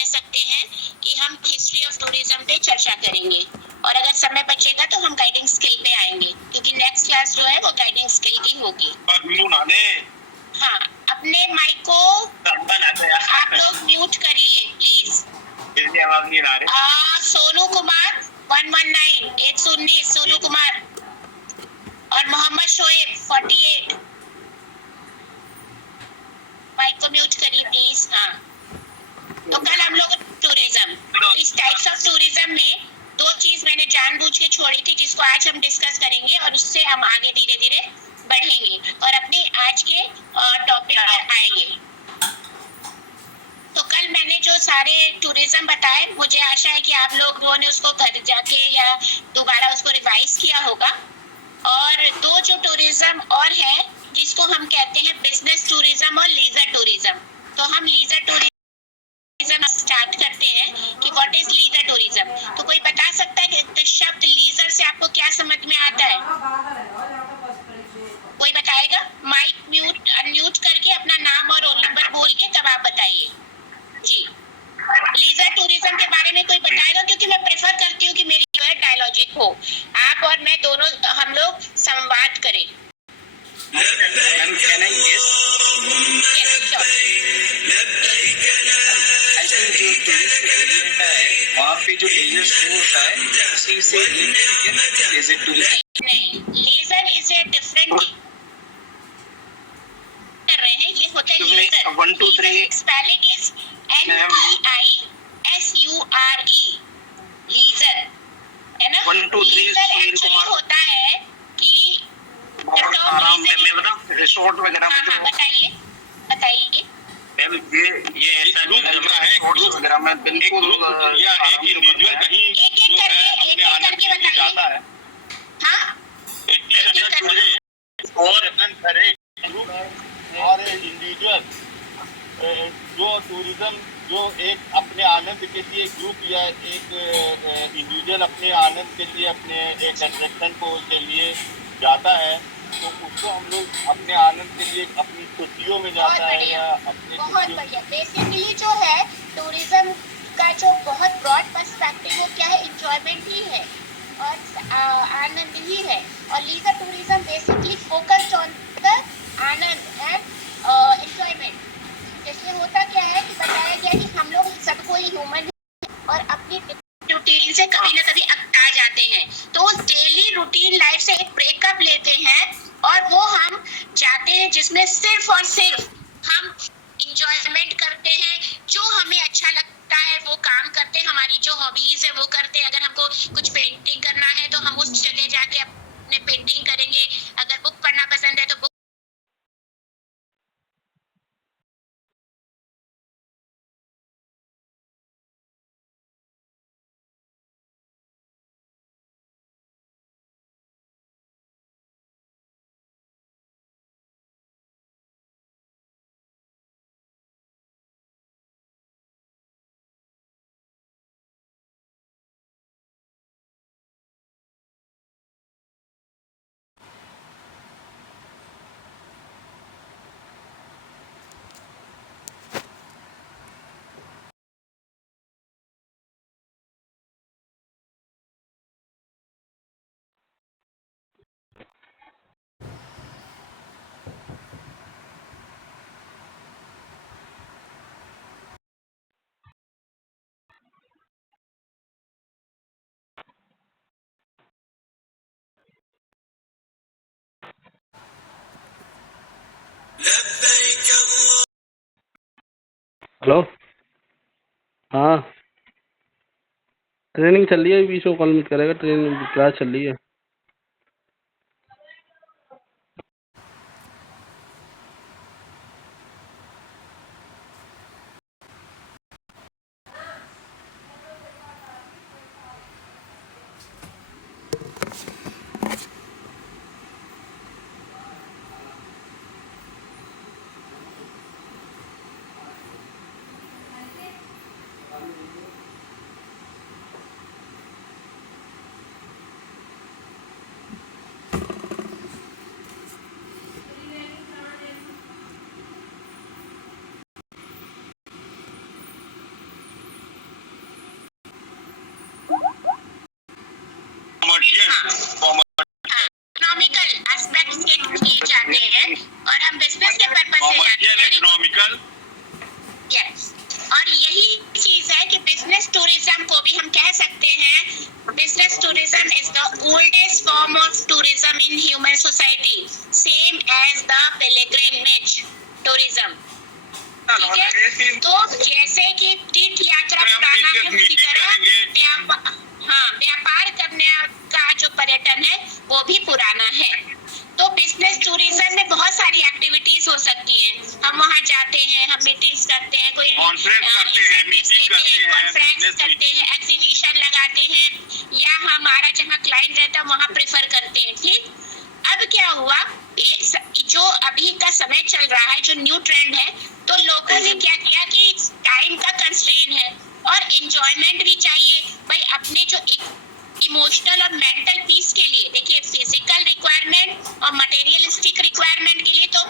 कह सकते हैं कि हम हिस्ट्री ऑफ टूरिज्म पे चर्चा करेंगे, और अगर समय बचेगा तो हम गाइडिंग स्किल पे आएंगे, क्योंकि नेक्स्ट क्लास जो है वो गाइडिंग स्किल की होगी। हाँ, अपने माइक को आप लोग म्यूट करिए प्लीज। सोनू कुमार 119 119 सोनू कुमार, और मोहम्मद शोएब 48, माइक को म्यूट करिए प्लीज। हाँ, तो कल हम लोग टूरिज्म, इस टाइप्स ऑफ टूरिज्म में दो चीज मैंने जानबूझ के छोड़ी थी, जिसको आज हम डिस्कस करेंगे और उससे हम आगे धीरे धीरे बढ़ेंगे और अपने आज के टॉपिक पर आएंगे। तो कल मैंने जो सारे टूरिज्म बताए, मुझे आशा है कि आप लोगों ने उसको घर जाके या दोबारा उसको रिवाइज किया होगा। और दो जो टूरिज्म और है जिसको हम कहते हैं बिजनेस टूरिज्म और लीजर टूरिज्म। तो हम लीजर टूरिज्म स्टार्ट करते हैं कि व्हाट इज लीजर टूरिज्म। तो कोई बता सकता है कि शब्द लीजर से आपको क्या समझ में आता है? कोई बताएगा? माइक म्यूट अनम्यूट करके अपना नाम और रोल नंबर बोल के तब आप बताइए जी। लीजर टूरिज्म के बारे में कोई बताएगा? क्योंकि मैं प्रेफर करती हूँ कि मेरी जो है डायलॉजिक हो, आप और मैं दोनों हम लोग संवाद करें। वहाँ पे जो लेजर शो होता है उसी से लेजर टूरिज्म नहीं, लेजर इज ए डिफरेंट कर रहे हैं। ये होता है leisure. 1 2 3 spelling is LEISURE, leisure है ना। 1 2 3 लीजर एक्चुअली होता है कि आराम में मतलब रिसोर्ट वगैरह में जो बताइए बताइए। मैम ये ऐसा ग्रुप है वगैरह में बिल्कुल या एक इंडिविजुअल कहीं एक एक करके जाता है। हाँ, और इंडिविजुअल जो टूरिज्म जो एक अपने आनंद के लिए ग्रुप या एक इंडिविजुअल अपने आनंद के लिए अपने एक अट्रैक्शन को के लिए जाता है, तो उसको हम लोग अपने आनंद के लिए अपनी छुट्टियों में जाता है या अपने बहुत बढ़िया। बेसिकली जो है टूरिज्म का जो बहुत ब्रॉड पर्सपेक्टिव है, क्या है, एंजॉयमेंट ही है और आनंद ही है। और leisure tourism basically focused on the anand and enjoyment. इसलिए होता क्या है कि बताया गया कि हम लोग सब कोई ह्यूमन और अपनी रूटीन से कभी ना कभी अकता जाते हैं, तो उस डेली रूटीन लाइफ से एक ब्रेकअप लेते हैं और वो हम जाते हैं जिसमें सिर्फ और सिर्फ हम इंजॉयमेंट करते हैं, जो हमें अच्छा लगता है वो काम करते हैं, हमारी जो हॉबीज है वो करते हैं। अगर हमको कुछ पेंटिंग करना है तो हम उस जगह जाके अपने पेंटिंग करेंगे। अगर बुक पढ़ना पसंद है तो बुक हेलो। हाँ, ट्रेनिंग चल रही है, बीच में कॉल मत करेगा, ट्रेनिंग क्लास चल रही है। यस, और यही चीज है कि बिजनेस टूरिज्म को भी हम कह सकते हैं, business tourism is the oldest form of tourism in human society, same as the pilgrimage tourism. ठीक है, तो जैसे कि तीर्थ यात्रा पुराना है, उसी तरह व्यापार करने का जो पर्यटन है वो भी पुराना है। तो बिजनेस टूरिज्म में बहुत सारी एक्टिविटीज हो सकती है, हम वहाँ जाते हैं, हम मीटिंग्स करते हैं, कोई कॉन्फ्रेंस करते हैं, मीटिंग करते हैं, कॉन्फ्रेंस करते हैं, एग्जीबिशन लगाते हैं, या हमारा जहाँ क्लाइंट रहता है वहाँ प्रेफर करते हैं। ठीक, अब क्या हुआ, जो अभी का समय चल रहा है, जो न्यू ट्रेंड है, तो लोगों ने क्या किया कि टाइम का कंस्ट्रेन है और एंजॉयमेंट भी चाहिए भाई, अपने जो इमोशनल और मेंटल पीस के लिए। देखिए, फिजिकल रिक्वायरमेंट और मटेरियलिस्टिक रिक्वायरमेंट के लिए तो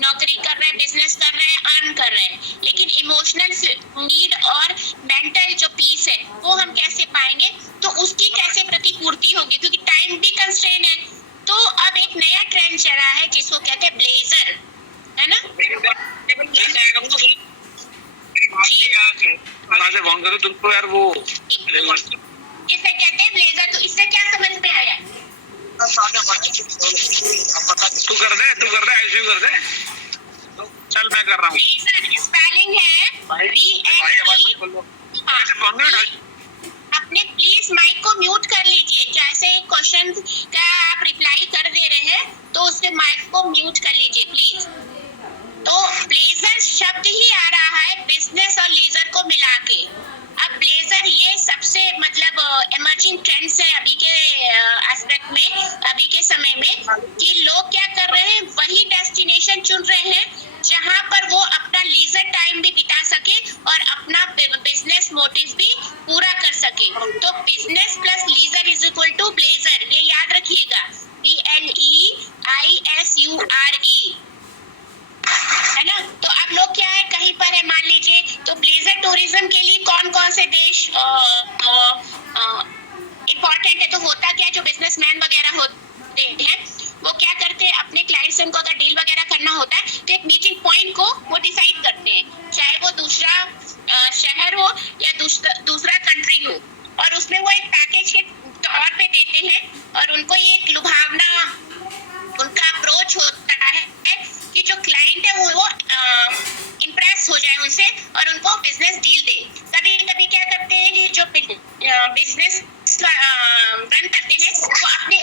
नौकरी कर रहे हैं, बिजनेस कर रहे हैं, अर्न कर रहे हैं, लेकिन इमोशनल नीड और मेंटल जो पीस है वो हम कैसे पाएंगे, तो उसकी कैसे प्रतिपूर्ति होगी, क्योंकि टाइम भी कंस्ट्रेन है। तो अब एक नया ट्रेंड चल रहा है जिसको कहते हैं ब्लेजर, है ना? तुमको यार वो जिसे कहते हैं ब्लेजर, तो इससे क्या समझ में आया? तू कर दे ऐसे ही कर दे, चल मैं कर रहा हूँ। ब्लेजर स्पेलिंग है BLE। अपने प्लीज माइक को म्यूट कर लीजिए, जैसे क्वेश्चन का आप रिप्लाई कर दे रहे हैं तो उसके माइक को म्यूट कर लीजिए प्लीज। तो ब्लेजर शब्द ही आ रहा है बिजनेस और लीजर को मिला के। अब ब्लेजर ये सबसे मतलब इमर्जिंग ट्रेंड्स है अभी के एस्पेक्ट में, अभी के समय में, कि लोग क्या कर रहे हैं, वही डेस्टिनेशन चुन रहे हैं जहां पर वो अपना लीजर टाइम भी बिता सके और अपना बिजनेस मोटिव भी पूरा कर सके। तो business plus leisure is equal to bleisure, ये याद रखिएगा, BLEISURE, है ना? तो अब लोग क्या है, कहीं पर है मान लीजिए, तो ब्लेजर टूरिज्म के लिए कौन कौन से देश इम्पोर्टेंट है, तो होता क्या है, जो बिजनेसमैन वगैरह होते हैं वो क्या करते हैं, अपने क्लाइंट से उनको अगर डील वगैरह करना होता है तो एक मीटिंग पॉइंट को वो डिसाइड करते हैं, चाहे वो दूसरा शहर हो या दूसरा कंट्री हो, और उसमें वो एक पैकेज के तौर पे देते हैं, और उनको ये एक लुभावना उनका अप्रोच होता है कि जो क्लाइंट है वो इम्प्रेस हो जाए उनसे और उनको बिजनेस डील दे। कभी कभी क्या करते हैं कि जो बिजनेस रन करते हैं वो अपने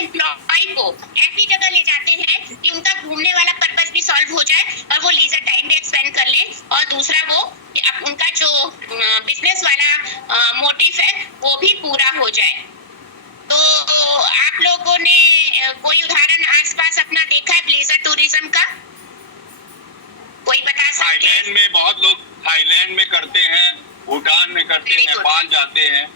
एम्प्लॉय को ऐसी जगह ले जाते हैं कि उनका घूमने वाला पर्पस भी सॉल्व हो जाए और वो लीजर टाइम भी एक्सपेंड कर ले, और दूसरा वो उनका जो बिजनेस वाला मोटिव है वो भी पूरा हो जाए। तो आप लोगों ने कोई उदाहरण आसपास अपना देखा है ब्लेजर टूरिज्म का? कोई बता सकते हैं? थाईलैंड में बहुत लोग थाईलैंड में करते हैं, भूटान में करते हैं, नेपाल जाते हैं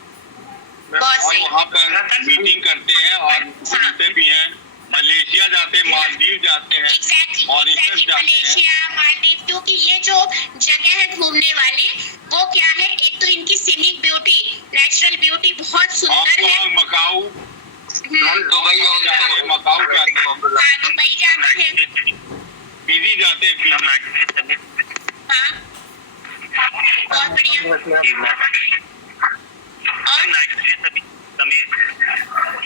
और वहाँ पर मीटिंग करते हैं और घूमते भी हैं। मलेशिया जाते हैं, मालदीव जाते हैं, मॉरिशस जाते हैं। मलेशिया, मालदीव, क्योंकि ये जो जगह है घूमने वाली, वो क्या है, एक तो इनकी सीनिक ब्यूटी, नेचुरल ब्यूटी बहुत सुंदर है। मकाऊ, दुबई जाते हैं, मकाऊ जाते हैं, दुबई जाते हैं, फिजी जाते हैं, फिजी। हाँ, बहुत बढ़िया।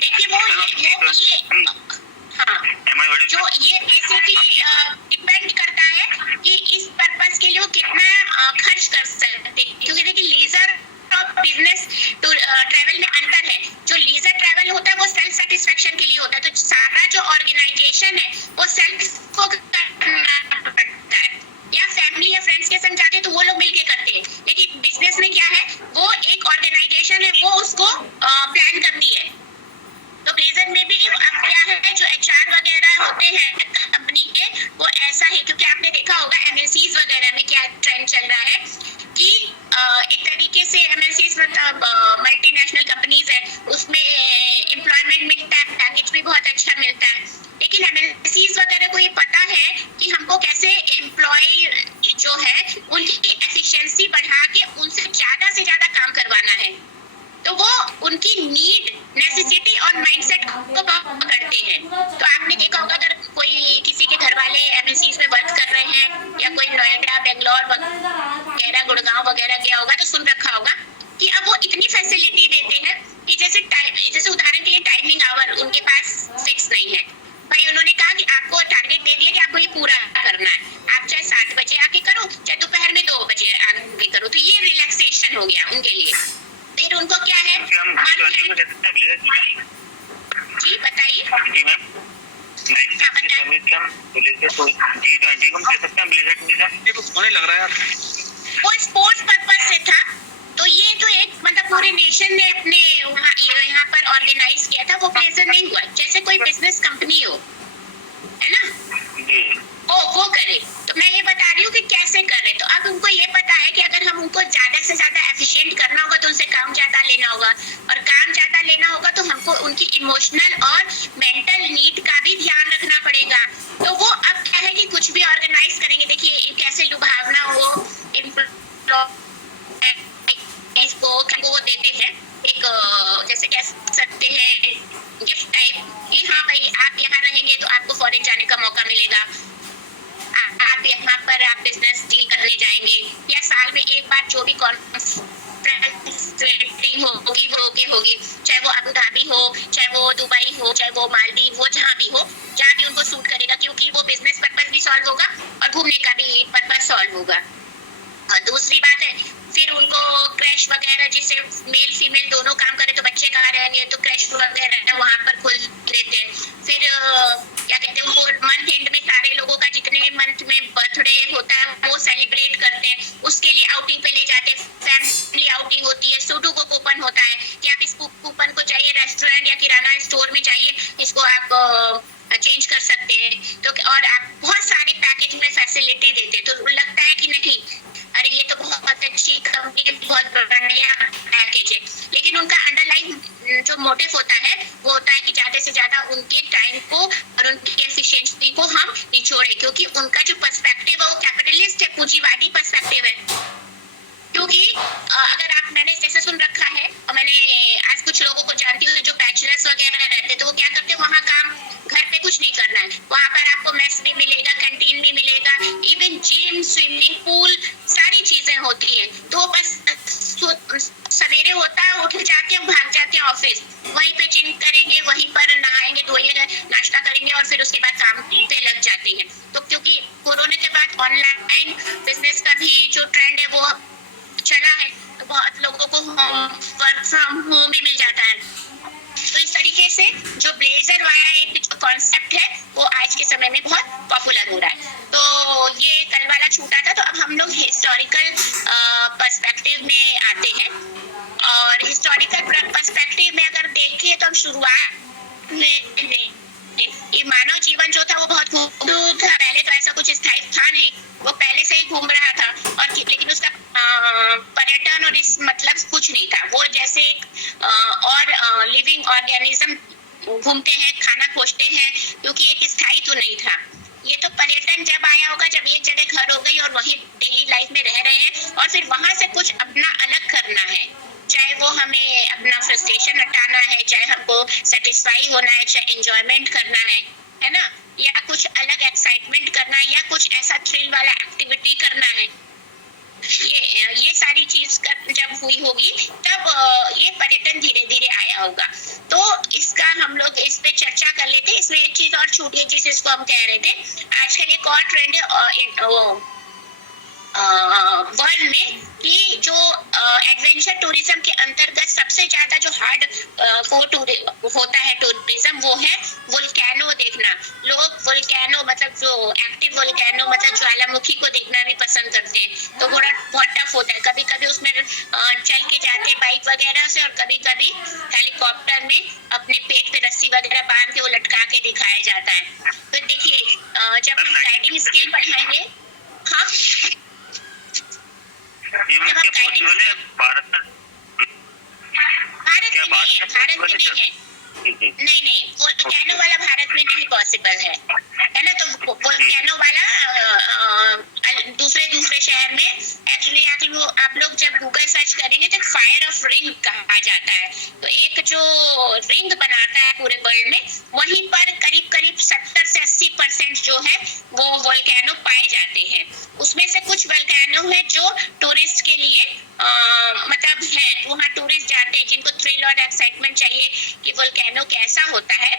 देखिए वो हाँ, जो ये बेसिकली डिपेंड करता है कि इस पर्पस के लिए वो कितना खर्च कर सकते, क्योंकि देखिए लीजर और बिजनेस ट्रैवल में अंतर है। जो लीजर ट्रैवल होता है वो सेल्फ सेटिस्फेक्शन के लिए होता है, तो सारा जो ऑर्गेनाइजेशन है वो सेल्फ को करना पड़ता है, या फैमिली या फ्रेंड्स के संग जाते हैं तो वो लोग मिलके करते हैं, लेकिन बिजनेस में क्या है, वो एक ऑर्गेनाइजेशन है वो उसको प्लान करती है। तो ब्लेजर में भी अब क्या है, जो HR वगैरह होते हैं कंपनी के, वो ऐसा है, क्योंकि आपने देखा होगा MNCs वगैरह में क्या ट्रेंड चल रहा है कि एक तरीके से MNCs मतलब मल्टीनेशनल कंपनीज है, उसमें एम्प्लॉयमेंट मिलता है, पैकेज भी बहुत अच्छा मिलता है, लेकिन MNCs वगैरह को ये पता है कि हमको कैसे एम्प्लॉय जो है उनकी एफिशिएंसी बढ़ा के उनसे ज्यादा से ज्यादा काम करवाना है, तो वो उनकी नीड, नेसेसिटी और माइंडसेट को पकड़ते हैं। तो आपने देखा होगा अगर कोई किसी के घर वाले MNCs में वर्क कर रहे हैं या कोई नोएडा, बेंगलोर वगैरह, गुड़गांव वगैरह गया होगा तो सुन रखा होगा कि अब वो इतनी फैसिलिटी देते हैं कि जैसे उदाहरण के लिए टाइमिंग आवर उनके पास फिक्स नहीं है भाई। उन्होंने कहा कि आपको टारगेट दे दिया कि आपको ये पूरा करना है, आप चाहे 7 बजे आके करो चाहे दोपहर में 2 बजे आके करो, तो ये रिलैक्सेशन हो गया उनके लिए। फिर उनको क्या है, जी बताइए। जी मैम, सोने लग रहा है वो स्पोर्ट्स पर्पस से था, तो ये तो एक मतलब पूरे नेशन ने अपने यहाँ पर ऑर्गेनाइज किया था, वो ब्लेजर नहीं हुआ। जैसे कोई बिजनेस कंपनी हो, है ना, वो करे। तो मैं ये बता रही हूँ कि कैसे करे। तो अब उनको ये पता है कि अगर हम उनको ज्यादा से ज्यादा एफिशिएंट करना होगा तो उनसे काम ज्यादा लेना होगा, और काम ज्यादा लेना होगा तो हमको उनकी इमोशनल और मेंटल नीड का भी ध्यान रखना पड़ेगा। तो वो अब क्या है कि कुछ भी ऑर्गेनाइज करेंगे, देखिए कैसे लुभावना हो, वो देते हैं एक जैसे कह सकते हैं गिफ्ट टाइप कि हाँ भाई आप यहाँ रहेंगे तो आपको फॉरेन जाने का मौका मिलेगा, आप यहाँ पर आप बिजनेस डील करने जाएंगे, या साल में एक बार जो भी कॉन्फ्रेंस होगी वो होगी, चाहे वो अबू धाबी हो, चाहे वो दुबई हो, चाहे वो मालदीव हो, जहाँ भी हो, जहाँ भी उनको सूट करेगा, क्योंकि वो बिजनेस पर्पस भी सॉल्व होगा और घूमने का भी पर्पस सॉल्व होगा। और दूसरी बात है फिर उनको क्रैश वगैरह, जिससे मेल फीमेल दोनों काम करे तो बच्चे कहाँ रहेंगे, तो क्रैश वगैरह वहाँ पर खोल देते हैं। फिर क्या कहते हैं, वो मंथ एंड में सारे लोगों का जितने मंथ में बर्थडे होता है वो सेलिब्रेट करते हैं, उसके लिए आउटिंग पे ले जाते हैं, फैमिली आउटिंग होती है, सुडोकू कूपन होता है कि आप इस कूपन को चाहिए रेस्टोरेंट या किराना स्टोर में चाहिए, इसको आप चेंज कर सकते हैं। तो और आप बहुत सारे पैकेज में फैसिलिटी देते हैं, तो लगता है कि नहीं अरे ये तो बहुत अच्छी कंपनी, बहुत बढ़िया पैकेज है, लेकिन उनका अंडरलाइन जो मोटिव होता है वो होता है कि ज्यादा से ज्यादा उनके टाइम को और उनकी एफिशिएंसी को हम निचोड़े, क्योंकि उनका जो पर्सपेक्टिव है वो कैपिटलिस्ट है, पूंजीवादी पर्सपेक्टिव है। क्योंकि अगर आप, मैंने जैसे सुन रखा है और मैंने आज कुछ लोगों को जानती हूँ जो बैचलर्स वगैरह रहते तो वो क्या करते हैं, वहाँ काम घर पे कुछ नहीं करना है, वहाँ पर आपको मेस भी मिलेगा, कैंटीन भी मिलेगा, इवन जिम, स्विमिंग पूल, सारी चीजें होती हैं। तो बस सवेरे होता है, उठ जाते हैं, भाग जाते हैं ऑफिस, वहीं पे जिम करेंगे, वहीं पर नहाएंगे धोएंगे, नाश्ता करेंगे और फिर उसके बाद काम पे लग जाते हैं। तो क्योंकि कोरोना के बाद ऑनलाइन बिजनेस का भी जो ट्रेंड है वो चला है, तो बहुत लोगों को वर्क फ्रॉम होम भी मिल जाता है। तो इस तरीके से जो ब्लेजर वाला एक जो कॉन्सेप्ट है वो आज के समय में बहुत पॉपुलर हो रहा है। तो ये कल वाला छूटा था, तो अब हम लोग हिस्टोरिकल पर्सपेक्टिव में आते हैं। और हिस्टोरिकल पर्सपेक्टिव में अगर देखें तो हम शुरुआत में ये मानव जीवन जो था वो बहुत खूबसूरत था। पहले तो ऐसा कुछ स्थायी था नहीं, वो पहले से ही घूम रहा था, और लेकिन उसका पर्यटन और इस मतलब कुछ नहीं था। वो जैसे एक और लिविंग ऑर्गेनिज्म घूमते हैं, खाना खोजते हैं, क्योंकि एक स्थायी तो नहीं था। ये तो पर्यटन जब आया होगा, जब एक जगह घर हो गई और वही डेली लाइफ में रह रहे हैं, और फिर वहां से कुछ अपना अलग करना है, चाहे वो हमें अपना फ्रस्ट्रेशन हटाना है, चाहे हमको सेटिस्फाई होना है, चाहे एंजॉयमेंट करना है ना, या कुछ अलग एक्साइटमेंट करना है, या कुछ ऐसा थ्रिल वाला एक्टिविटी करना है। ये सारी चीज जब हुई होगी तब ये पर्यटन धीरे धीरे आया होगा। तो इसका हम लोग इस पे चर्चा कर लेते। इसमें एक चीज और छूट गई जिसको हम कह रहे थे, आजकल एक और ट्रेंड है वर्ल्ड में कि जो एडवेंचर टूरिज्म के अंतर्गत सबसे ज्यादा जो हार्ड होता है टूरिज्म, वो है वोल्केनो देखना। लोग वोल्केनो मतलब जो एक्टिव वोल्केनो मतलब ज्वालामुखी को देखना भी पसंद करते हैं। तो बहुत टफ होता है, कभी कभी उसमें चल के जाते हैं बाइक वगैरह से, और कभी कभी हेलीकॉप्टर में अपने पेट पे रस्सी वगैरह बांध के वो लटका के दिखाया जाता है। तो देखिए जब हम ग्लाइडिंग स्किल बढ़ाएंगे, हाँ भारत में नहीं है, नहीं वोल्केनो वाला भारत में नहीं पॉसिबल है ना। तो वोल्केनो वाला दूसरे शहर में एक्चुअली वो आप लोग जब गूगल सर्च करेंगे तो फायर ऑफ रिंग कहा जाता है। तो एक जो रिंग बनाता है पूरे वर्ल्ड में, वहीं पर करीब 70 से 80% जो है वो वोल्केनो पाए जाते हैं। उसमें से कुछ वोल्केनो वोल्केनो है जो टूरिस्ट के लिए मतलब है, वहाँ टूरिस्ट जाते हैं जिनको थ्रिल और एक्साइटमेंट चाहिए कि वोल्केनो कैसा होता है,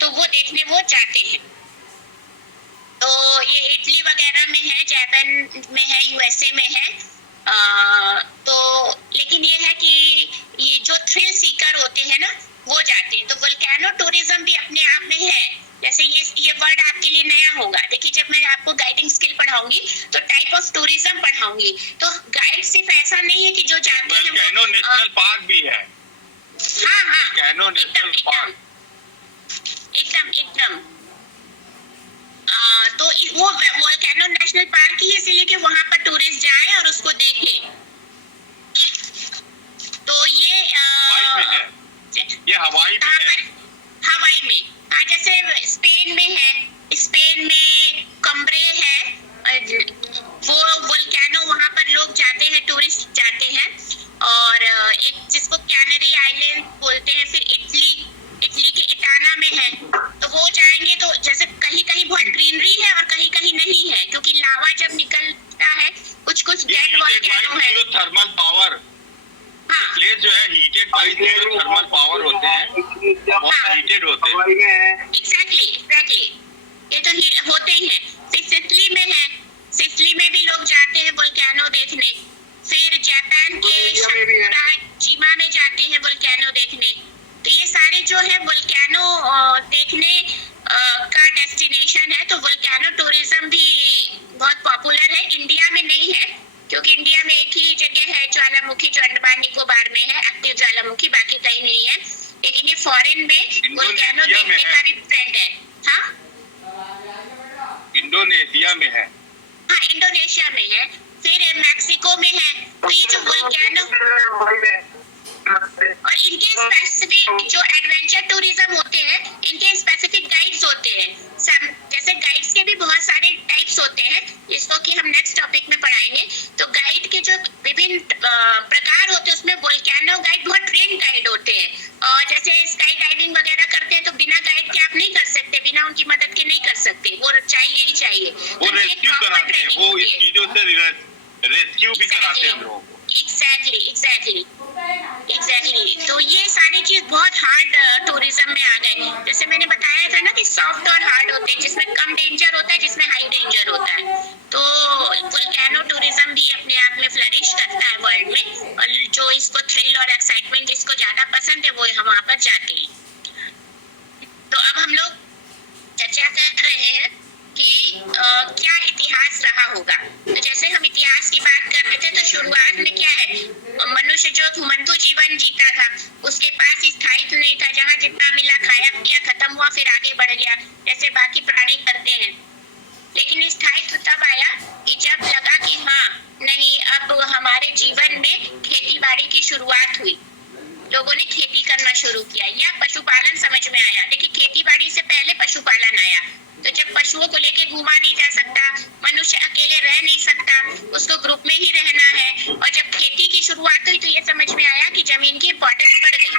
तो वो देखने वो जाते हैं। तो ये इटली वगैरह में है, जापान में है, यूएसए में है। तो लेकिन ये है कि ये जो थ्रिल सीकर होते हैं ना वो जाते हैं। तो वोल्केनो टूरिज्म भी अपने आप में है। जैसे ये वर्ड आपके लिए नया होगा। देखिए जब मैं आपको गाइडिंग स्किल पढ़ाऊंगी तो टाइप ऑफ टूरिज्म पढ़ाऊंगी, तो गाइड सिर्फ ऐसा नहीं है कि जो जाते हैं वोल्केनो नेशनल पार्क भी है। हाँ वोल्केनो नेशनल पार्क एकदम तो वो वोल्केनो नेशनल पार्क ही इसलिए कि वहां पर टूरिस्ट जाए और उसको देखे। तो ये हवाई में है। हवाई में हाँ, जैसे स्पेन में है, स्पेन में कम्ब्रे है, वो वोल्केनो वहां पर लोग जाते हैं, टूरिस्ट जाते हैं। और एक जिसको कैनरी आइलैंड बोलते हैं, फिर इटली के इटाना में है, तो वो जाएंगे तो जैसे कहीं कहीं बहुत ग्रीनरी है और कहीं कहीं नहीं है, क्योंकि लावा जब निकलता है कुछ डेड वोल्केनो है। थर्मल पावर प्लेस जो है हीटेड बाय थर्मल पावर होते हैं, बहुत हीटेड होते हैं। एग्जैक्टली ये तो होते ही हैं। फिर सिसिली में है, सिसिली में भी लोग जाते हैं वोल्केनो देखने। फिर जापान के जिमा में जाते हैं वोल्केनो देखने। तो ये सारे जो है वोल्केनो देखने का डेस्टिनेशन है। तो वोल्केनो टूरिज्म भी बहुत पॉपुलर है। इंडिया में नहीं है क्योंकि इंडिया में एक ही जगह है ज्वालामुखी, जो अंडमान निकोबार में है, एक्टिव ज्वालामुखी, बाकी कहीं नहीं है। लेकिन ये फॉरेन में वोल्केनो देखने का भी ट्रेंड है। हाँ, इंडोनेशिया में है। हाँ, इंडोनेशिया में है, फिर मैक्सिको में है। तो ये जो वोल्केनो और इनके स्पेसिफिक जो एडवेंचर टूरिज्म होते हैं, इनके स्पेसिफिक गाइड्स होते हैं। जैसे गाइड्स के भी बहुत सारे टाइप्स होते हैं, जिसको कि हम नेक्स्ट टॉपिक में पढ़ाएंगे। तो गाइड के जो विभिन्न प्रकार होते हैं, उसमें वोल्केनो गाइड बहुत ट्रेन गाइड होते हैं। और जैसे स्काई डाइविंग वगैरह करते हैं तो बिना गाइड के आप नहीं कर सकते, बिना उनकी मदद के नहीं कर सकते, वो चाहिए ही चाहिए। वो रेस्क्यू कराते हैं, वो इस चीजों से रेस्क्यू भी कराते हैं लोगों को। एग्जैक्टली। तो ये सारी चीज बहुत हार्ड टूरिज्म में आ गए। जैसे मैंने बताया था ना कि सॉफ्ट और हार्ड होते हैं, जिसमें कम डेंजर होता है, जिसमें हाई डेंजर होता है। तो वोल्केनो टूरिज्म भी अपने आप में फ्लरिश करता है वर्ल्ड में, और जो इसको थ्रिल और एक्साइटमेंट जिसको ज्यादा पसंद है वो वहां पर जाते हैं। तो अब हम लोग चर्चा कर रहे हैं कि क्या इतिहास रहा होगा। तो जैसे हम इतिहास की बात कर रहे थे, तो शुरुआत में क्या है, मनुष्य जो घुमंतु जीवन जीता था, उसके पास स्थायित्व नहीं था। जहाँ जितना मिला खाया पिया, खत्म हुआ, फिर आगे बढ़ गया, जैसे बाकी प्राणी करते हैं। लेकिन स्थायित्व तब आया कि जब लगा कि हाँ नहीं, अब हमारे जीवन में खेती बाड़ी की शुरुआत हुई, लोगों ने खेती करना शुरू किया, या पशुपालन समझ में आया। देखिए खेती बाड़ी से पहले पशुपालन आया। तो जब पशुओं को लेके घूमा नहीं जा सकता, मनुष्य अकेले रह नहीं सकता, उसको ग्रुप में ही रहना है। और जब खेती की शुरुआत हुई तो ये समझ में आया कि जमीन की इम्पोर्टेंस बढ़ गई।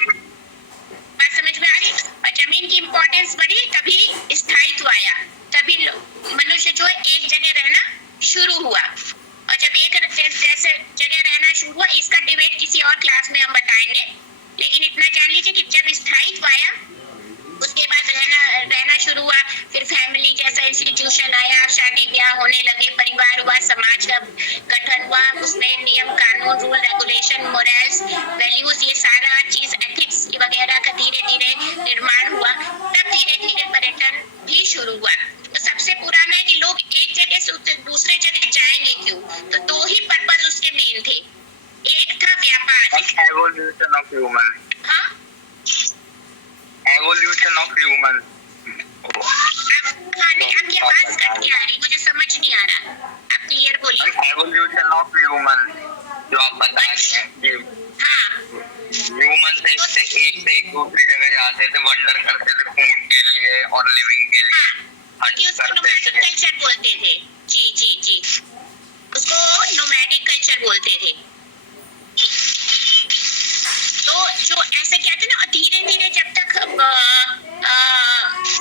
बात समझ में आ रही? और जमीन की इम्पोर्टेंस बढ़ी, तभी स्थायित्व आया, तभी मनुष्य जो है एक जगह रहना शुरू हुआ। और जब एक जैसे जगह रहना शुरू हुआ, इसका डिबेट किसी और क्लास में हम बताएंगे। लेकिन इतना जान लीजिए कि जब स्थायित्व आया, उसके बाद रहना शुरू हुआ, फिर फैमिली जैसा इंस्टीट्यूशन आया, शादी ब्याह होने लगे, परिवार हुआ, समाज का गठन हुआ, उसमें नियम कानून, रूल रेगुलेशन, मोरल्स, वैल्यूज, ये सारा चीज, एथिक्स वगैरह का धीरे धीरे निर्माण हुआ। तब धीरे धीरे पर्यटन भी शुरू हुआ। तो सबसे पुराना है कि लोग एक जगह से दूसरे जगह जाएंगे क्यों, तो दो ही पर्पज उसके मेन थे। एक था व्यापार, एवोल्यूशन ऑफ ह्यूमन। हाँ, एवोल्यूशन ऑफ ह्यूमन। आपकी आवाज कट के आ रही, मुझे समझ नहीं आ रहा, आप क्लियर बोलिए। एवोल्यूशन ऑफ ह्यूमन जो आप बता रही हैं कि हाँ, ह्यूमन से एक दूसरी जगह जाते थे, वंडर करते थे फूड के लिए और लिविंग के लिए, कि उसको नोमैडिक कल्चर बोलते थे। जी, उसको नोमैडिक कल्चर बोलते थे। तो जो ऐसे कहते ना, धीरे धीरे जब तक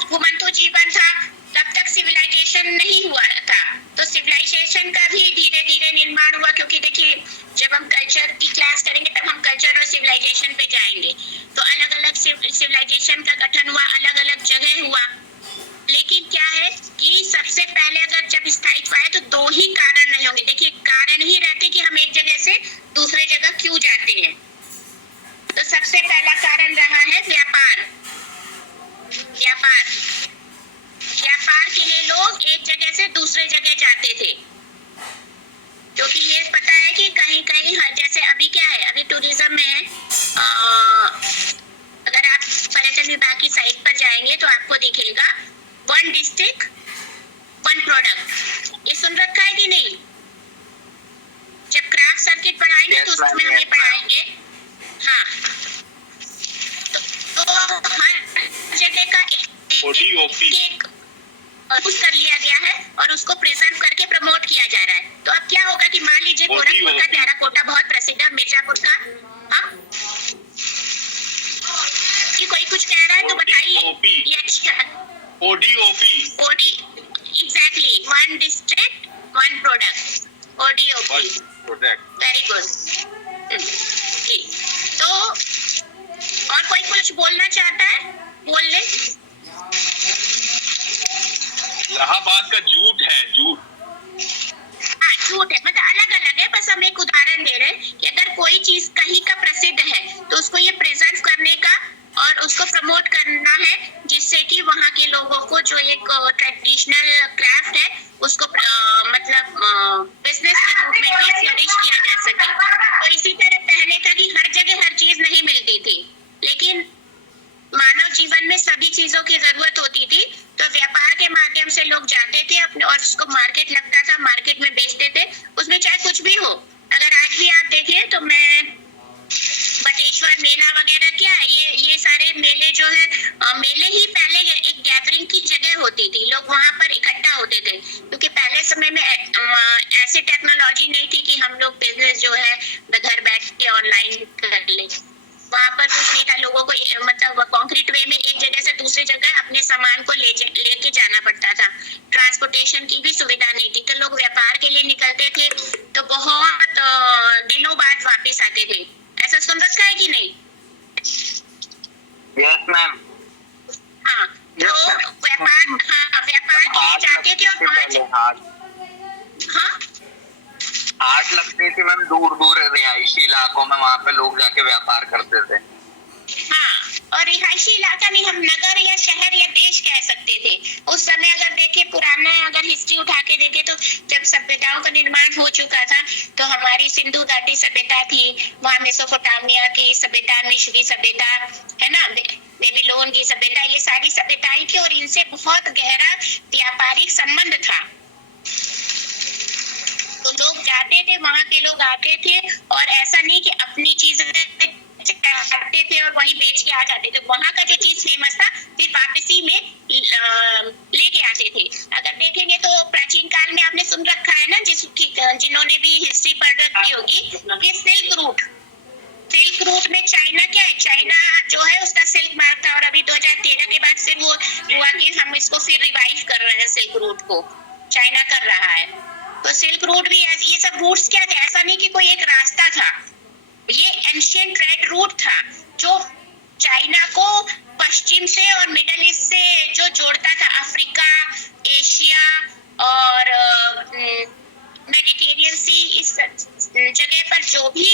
घुमंतु जीवन था, तब तक सिविलाइजेशन नहीं हुआ था। तो सिविलाइजेशन का भी धीरे धीरे निर्माण हुआ, क्योंकि देखिए जब हम कल्चर की क्लास करेंगे तब हम कल्चर और सिविलाइजेशन पे जाएंगे, तो अलग अलग सिविलाइजेशन का गठन हुआ, अलग अलग जगह हुआ। लेकिन क्या है कि सबसे पहले अगर जब स्थायित्व आए तो दो ही कारण नहीं होंगे। देखिए कारण ही रहते कि हम एक जगह से दूसरे जगह क्यों जाते हैं। तो सबसे पहला कारण रहा है व्यापार। व्यापार व्यापार के लिए लोग एक जगह से दूसरे जगह जाते थे, क्योंकि ये पता है कि कहीं कहीं जैसे अभी क्या है, अभी टूरिज्म में है, अगर आप पर्यटन विभाग की साइट पर जाएंगे तो आपको दिखेगा 1 डिस्ट्रिक्ट 1 प्रोडक्ट। ये सुन रखा है कि नहीं? जब क्राफ्ट सर्किट पढ़ाएंगे तो उसमें हम ये पढ़ाएंगे। हाँ, तो हर जगह का एक कुछ कर लिया गया है और उसको प्रिजर्व करके प्रमोट किया जा रहा है। तो अब क्या होगा कि मान लीजिए गोरखपुर का टेराकोटा बहुत प्रसिद्ध है, मिर्जापुर का, हाँ, कि कोई कुछ कह रहा है तो बताइए। ये अच्छा OD exactly 1 district 1 product, ODOP, very good. तो और कोई कुछ बोलना चाहता है? बोल ले। इलाहाबाद का जूट है, जूट। हाँ, झूठ है, मतलब अलग अलग है। बस हम एक उदाहरण दे रहे हैं कि अगर कोई चीज कहीं का प्रसिद्ध है तो उसको ये प्रिजर्व करने का और उसको प्रमोट करना है, जिससे कि वहाँ के लोगों को जो एक ट्रेडिशनल क्राफ्ट है उसको मतलब बिजनेस के रूप में भी फ्लरिश किया जा सके। तो इसी तरह पहले था कि हर जगह हर चीज नहीं मिलती थी, लेकिन मानव जीवन में सभी चीजों की जरूरत होती थी, तो व्यापार के माध्यम से लोग जाते थे अपने, और उसको मार्केट लगता था, मार्केट में बेचते थे, उसमें चाहे कुछ भी हो। अगर आज भी आप देखें तो मैं बटेश्वर मेला वगैरह क्या है, ये सारे मेले जो है, मेले ही पहले एक गैदरिंग की जगह होती थी, लोग वहां पर इकट्ठा होते थे, क्योंकि पहले समय में ऐसी टेक्नोलॉजी नहीं थी कि हम लोग बिजनेस जो है घर बैठ के ऑनलाइन कर ले। वहाँ पर कुछ नहीं था, लोगों को मतलब कॉन्क्रीट वे में एक जगह से दूसरी जगह अपने सामान को लेके जाना पड़ता था। ट्रांसपोर्टेशन की भी सुविधा नहीं थी, तो लोग व्यापार के लिए निकलते थे तो बहुत दिनों बाद वापस आते थे। ऐसा सुन रखा है कि नहीं? Yes ma'am. हाँ, तो व्यापार के लिए जाते थे और हाँ हाट लगती थी मैम, दूर दूर रिहायशी इलाकों में, वहाँ पे लोग जाके व्यापार करते थे। हाँ, और रिहायशी इलाका नहीं, हम नगर या शहर या देश कह सकते थे। उस समय अगर देखे पुराना अगर हिस्ट्री उठा के देखे तो जब सभ्यताओं का निर्माण हो चुका था तो हमारी सिंधु घाटी सभ्यता थी, वहाँ मेसोपोटामिया की सभ्यता, मिस्र की सभ्यता है ना, बेबीलोन की सभ्यता, ये सारी सभ्यताएं थी और इनसे बहुत गहरा व्यापारिक संबंध था। तो लोग जाते थे, वहाँ के लोग आते थे, और ऐसा नहीं कि अपनी चीजें करते थे और वहीं बेच के आ जाते थे। वहाँ का जो चीज फेमस था फिर वापसी में लेके आते थे। अगर देखेंगे तो प्राचीन काल में आपने सुन रखा है ना, जिन्होंने भी हिस्ट्री पढ़ रखी होगी, कि सिल्क रूट में चाइना क्या है, चाइना जो है उसका सिल्क मार्ग था, और अभी 2013 के बाद फिर वो हुआ कि हम इसको फिर रिवाइव कर रहे हैं, सिल्क रूट को चाइना कर रहा है। तो सिल्क रूट भी, ये सब रूट्स क्या थे, ऐसा नहीं कि कोई एक रास्ता था, ये एंशिएंट ट्रेड रूट था जो चाइना को पश्चिम से और मिडल ईस्ट से जो जोड़ता था, अफ्रीका, एशिया और मेडिटेरियन सी, इस जगह पर जो भी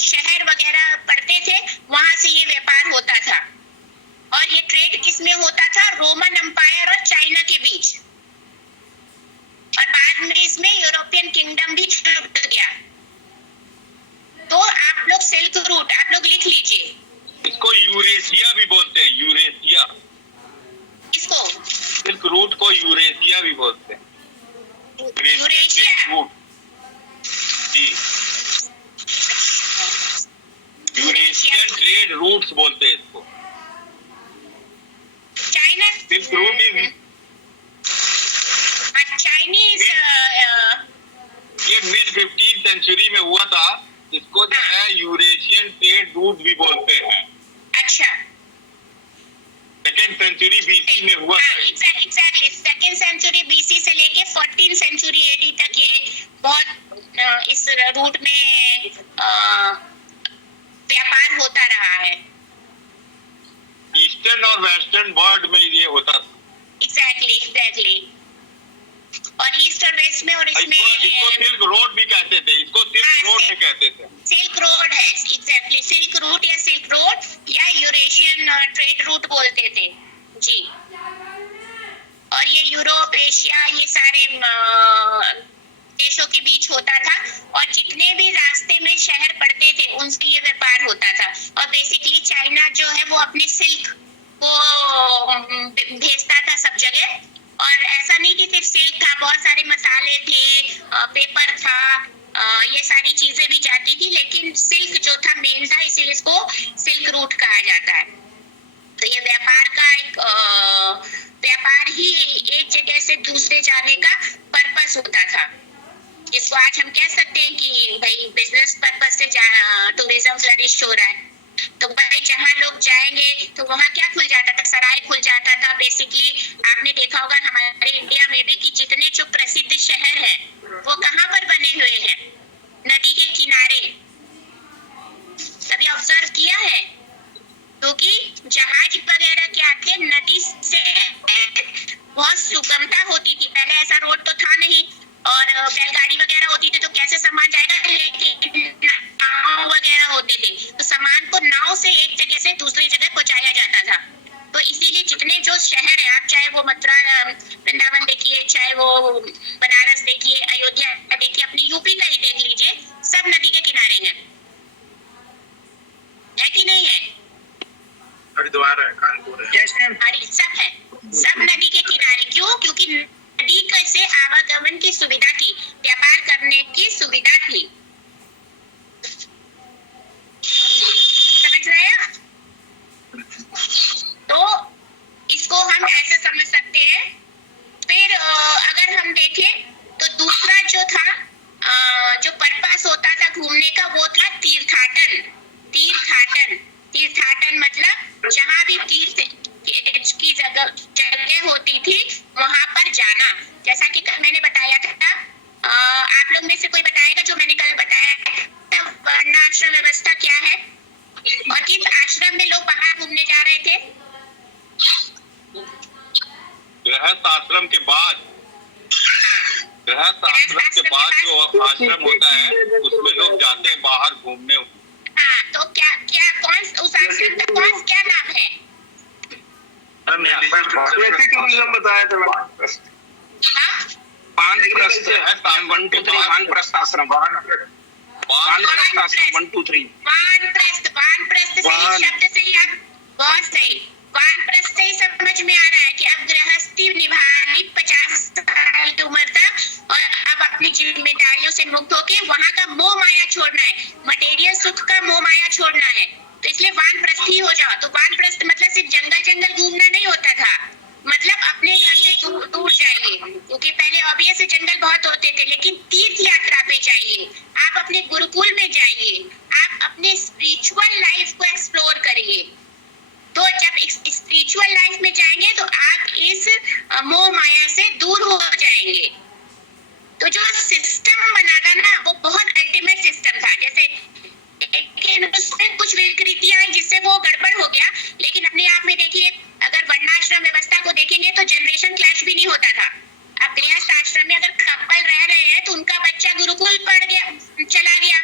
शहर वगैरह पड़ते थे वहां से ये व्यापार होता था। और ये ट्रेड किसमें होता था? रोमन एम्पायर और चाइना के बीच, और बाद में इसमें यूरोपियन किंगडम भी जुड़ गया। तो आप लोग सिल्क रूट आप लोग लिख लीजिए, इसको यूरेशिया भी बोलते हैं, यूरेशिया। इसको सिल्क रूट को यूरेशिया भी बोलते हैं, यूरेशिया रूट जी, यूरेशियन ट्रेड रूट्स बोलते हैं इसको। China silk route is Chinese, ये मिड 15th सेंचुरी में हुआ था, इसको जो है यूरेशियन ट्रेड रूट भी बोलते हैं। अच्छा, 2nd सेंचुरी बीसी में हुआ था। एग्जैक्टली 2nd सेंचुरी BC से लेके 14 सेंचुरी AD तक ये बहुत इस रूट में व्यापार होता रहा है। ईस्टर्न और वेस्टर्न वर्ल्ड में ये होता था। एग्जैक्टली और ईस्ट और वेस्ट में, और इसमें इसको सिल्क रोड भी कहते थे, इसको सिल्क रोड भी कहते थे। सिल्क रोड है, एग्जैक्टली सिल्क रूट या सिल्क रोड या यूरेशियन ट्रेड रूट बोलते थे जी। और ये यूरोप, एशिया, ये सारे देशों के बीच होता था, और जितने भी रास्ते में शहर पड़ते थे उनसे ये व्यापार होता था। और बेसिकली चाइना जो है वो अपने सिल्क को भेजता था सब जगह, और ऐसा नहीं कि सिर्फ सिल्क था, बहुत सारे मसाले थे, पेपर था, ये सारी चीजें भी जाती थी, लेकिन सिल्क जो था मेन था, इसीलिए इसको सिल्क रूट कहा जाता है। तो ये व्यापार का एक व्यापार ही एक जगह से दूसरे जाने का पर्पस होता था, जिसको आज हम कह सकते हैं कि भाई बिजनेस पर्पस से टूरिज्म फ्लरिश हो रहा है। तो भाई जहाँ लोग जाएंगे तो वहाँ क्या खुल जाता था, सराय खुल जाता था। बेसिकली आपने देखा होगा हमारे इंडिया में भी कि जितने जो प्रसिद्ध शहर है वो कहाँ पर बने हुए हैं, नदी के किनारे। कभी ऑब्जर्व किया है? क्योंकि जहाज वगैरह क्या थे, नदी से बहुत सुगमता होती थी। पहले ऐसा रोड तो था नहीं, और बैलगाड़ी वगैरह होती थी तो कैसे सामान जाएगा, लेकिन नाव वगैरह होते थे तो सामान को नाव से एक जगह से दूसरी जगह पहुंचाया जाता था। तो इसीलिए जितने जो शहर है, आप चाहे वो मथुरा वृंदावन देखिए, चाहे वो बनारस देखिए, अयोध्या देखिए, अपनी यूपी का ही देख लीजिए, सब नदी के किनारे हैं, है कि नहीं है? हरिद्वार है, कानपुर है, सब है, सब नदी के किनारे। क्यों? क्योंकि नदी से आवागमन की सुविधा थी, व्यापार करने की सुविधा थी। समझ रहे हैं? तो इसको हम ऐसे समझ सकते हैं। फिर अगर हम देखें तो दूसरा जो था जो पर्पस होता था घूमने का, वो था तीर्थाटन। तीर्थाटन मतलब जहाँ भी तीर्थ की जगह होती थी वहां पर जाना। जैसा कि कल मैंने बताया था, आप लोग में से कोई बताएगा जो मैंने कल बताया था वर्णाश्रम व्यवस्था क्या है, और किस आश्रम में लोग बाहर घूमने जा रहे थे? गृहस्थ आश्रम के बाद, गृहस्थ आश्रम के बाद जो आश्रम होता है उसमें लोग जाते हैं बाहर घूमने। हाँ, तो क्या कौन उस आश्रम का कौन क्या नाम है? टूरिज्म बताया था। हाँ? वानप्रस्थ 1 2 3 वानप्रस्थ आश्रम, वानप्रस्थ आश्रम 1 2 3। वानप्रस्थ सही शब्द से ही आप बहुत सही, वानप्रस्थ से ही समझ में आ रहा है कि अब गृहस्थी निभानी 50 साल की उम्र तक, और अब अपनी जिम्मेदारियों से मुक्त होके वहाँ का मोह माया छोड़ना है, मटेरियल सुख का मोह माया छोड़ना है। तो इसलिए वानप्रस्थी हो जाओ। तो वानप्रस्थ मतलब सिर्फ जंगल घूमना नहीं होता था, मतलब अपने घर से दूर जाइए, क्योंकि पहले ऑब्वियस जंगल बहुत होते थे, लेकिन तीर्थ यात्रा पे जाइए, आप अपने गुरुकुल में जाइए, आप अपने स्पिरिचुअल लाइफ को एक्सप्लोर करिए। तो जब स्पिरिचुअल लाइफ में जाएंगे तो आप इस मोह माया से दूर हो जाएंगे। तो जो सिस्टम बना था ना, वो बहुत अल्टीमेट सिस्टम था। जैसे उसमें कुछ विकृतियां आई जिससे वो गड़बड़ हो गया, लेकिन अपने आप में देखिए, अगर वर्णाश्रम व्यवस्था को देखेंगे तो जनरेशन क्लैश भी नहीं होता था। अब गृहस्थ आश्रम में अगर कपल रह रहे हैं तो उनका बच्चा गुरुकुल चला गया,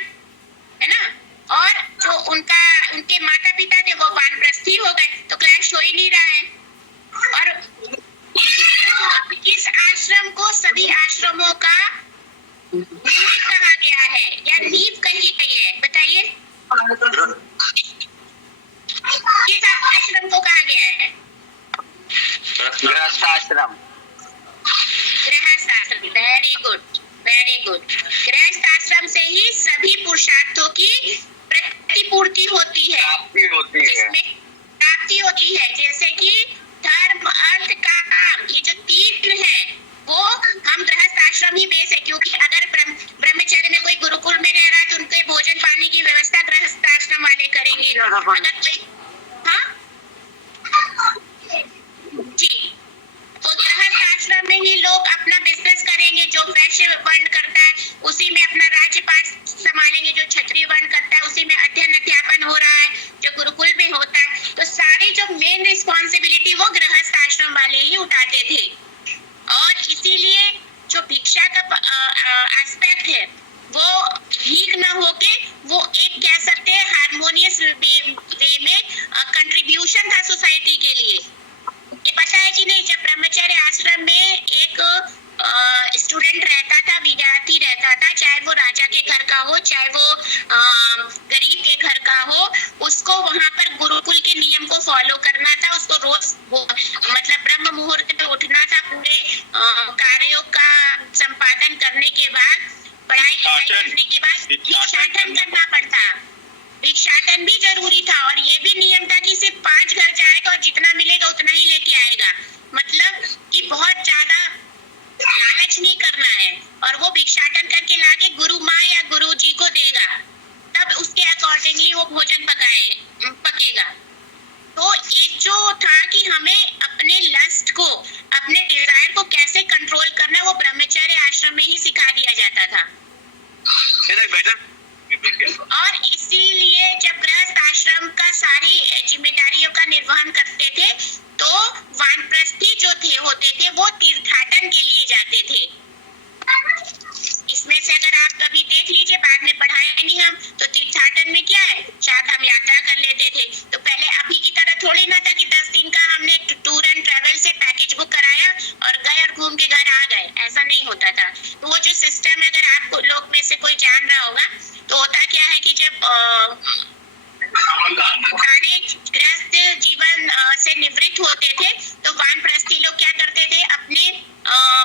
है ना, और जो उनके माता पिता थे वो वानप्रस्थी हो गए, तो क्लैश हो ही नहीं रहा है। और इस आश्रम को सभी आश्रमों का नींव कहा गया है, या नींव कही गई है, बताइए किस आश्रम को कहा गया है? गृहस्थ आश्रम। Very good. गृहस्थ आश्रम से ही सभी पुरुषार्थों की प्रतिपूर्ति होती है, जिसमें प्राप्ति होती है, जैसे कि धर्म, अर्थ, काम, ये जो तीन है वो हम गृहस्थ आश्रम ही बेस है। क्योंकि अगर ब्रह्मचर्य में कोई गुरुकुल में रह रहा है तो उनके भोजन पानी की व्यवस्था गृहस्थ आश्रम वाले करेंगे। अगर कोई जी, तो गृहस्थ आश्रम में वो वीक ना होके वो एक कह सकते हैं हारमोनियस वे में कंट्रीब्यूशन था सोसाइटी के लिए। ये पता है कि नहीं, जब ब्रह्मचर्य आश्रम में एक स्टूडेंट रहता था, विद्यार्थी रहता था, चाहे वो राजा के घर का हो चाहे वो गरीब के घर का हो, उसको वहां पर गुरुकुल के नियम को फॉलो करना था। उसको रोज मतलब ब्रह्म मुहूर्त में उठना था, पूरे कार्यों का संपादन करने के बाद, पढ़ाई करने के बाद भिक्षाटन करना पड़ता। भिक्षाटन भी जरूरी था और ये भी नियम था कि सिर्फ 5 घर जाएगा और जितना मिलेगा उतना ही लेके आएगा। मतलब कि बहुत ज्यादा लालच नहीं करना है, और वो भिक्षाटन करके लाके गुरु माँ या गुरु जी को देगा, तब उसके अकॉर्डिंगली वो भोजन पकेगा। तो एक जो था कि हमें अपने लस्ट को, अपने डिजायर को कैसे कंट्रोल करना, वो ब्रह्मचर्य आश्रम में ही सिखा दिया जाता था। और इसीलिए जब गृहस्थ आश्रम का सारी जिम्मेदारियों का निर्वहन करते थे, तो वानप्रस्थी जो होते थे वो तीर्थाटन के लिए जाते थे। इसमें से अगर आप कभी देख लीजिए, बाद में पढ़ाया नहीं हम, तो तीर्थाटन में क्या है, 4 धाम यात्रा कर लेते थे। तो पहले अभी की तरह थोड़ी ना था कि 10 दिन का हमने टूर एंड ट्रैवल से पैकेज बुक कराया और गए और घूम के घर आ गए, ऐसा नहीं होता था। तो वो जो सिस्टम है, अगर आप लोग में से कोई जान रहा होगा, तो होता क्या है कि जब पुराने गृहस्थ जीवन से निवृत्त होते थे, तो वानप्रस्थी लोग क्या करते थे, अपने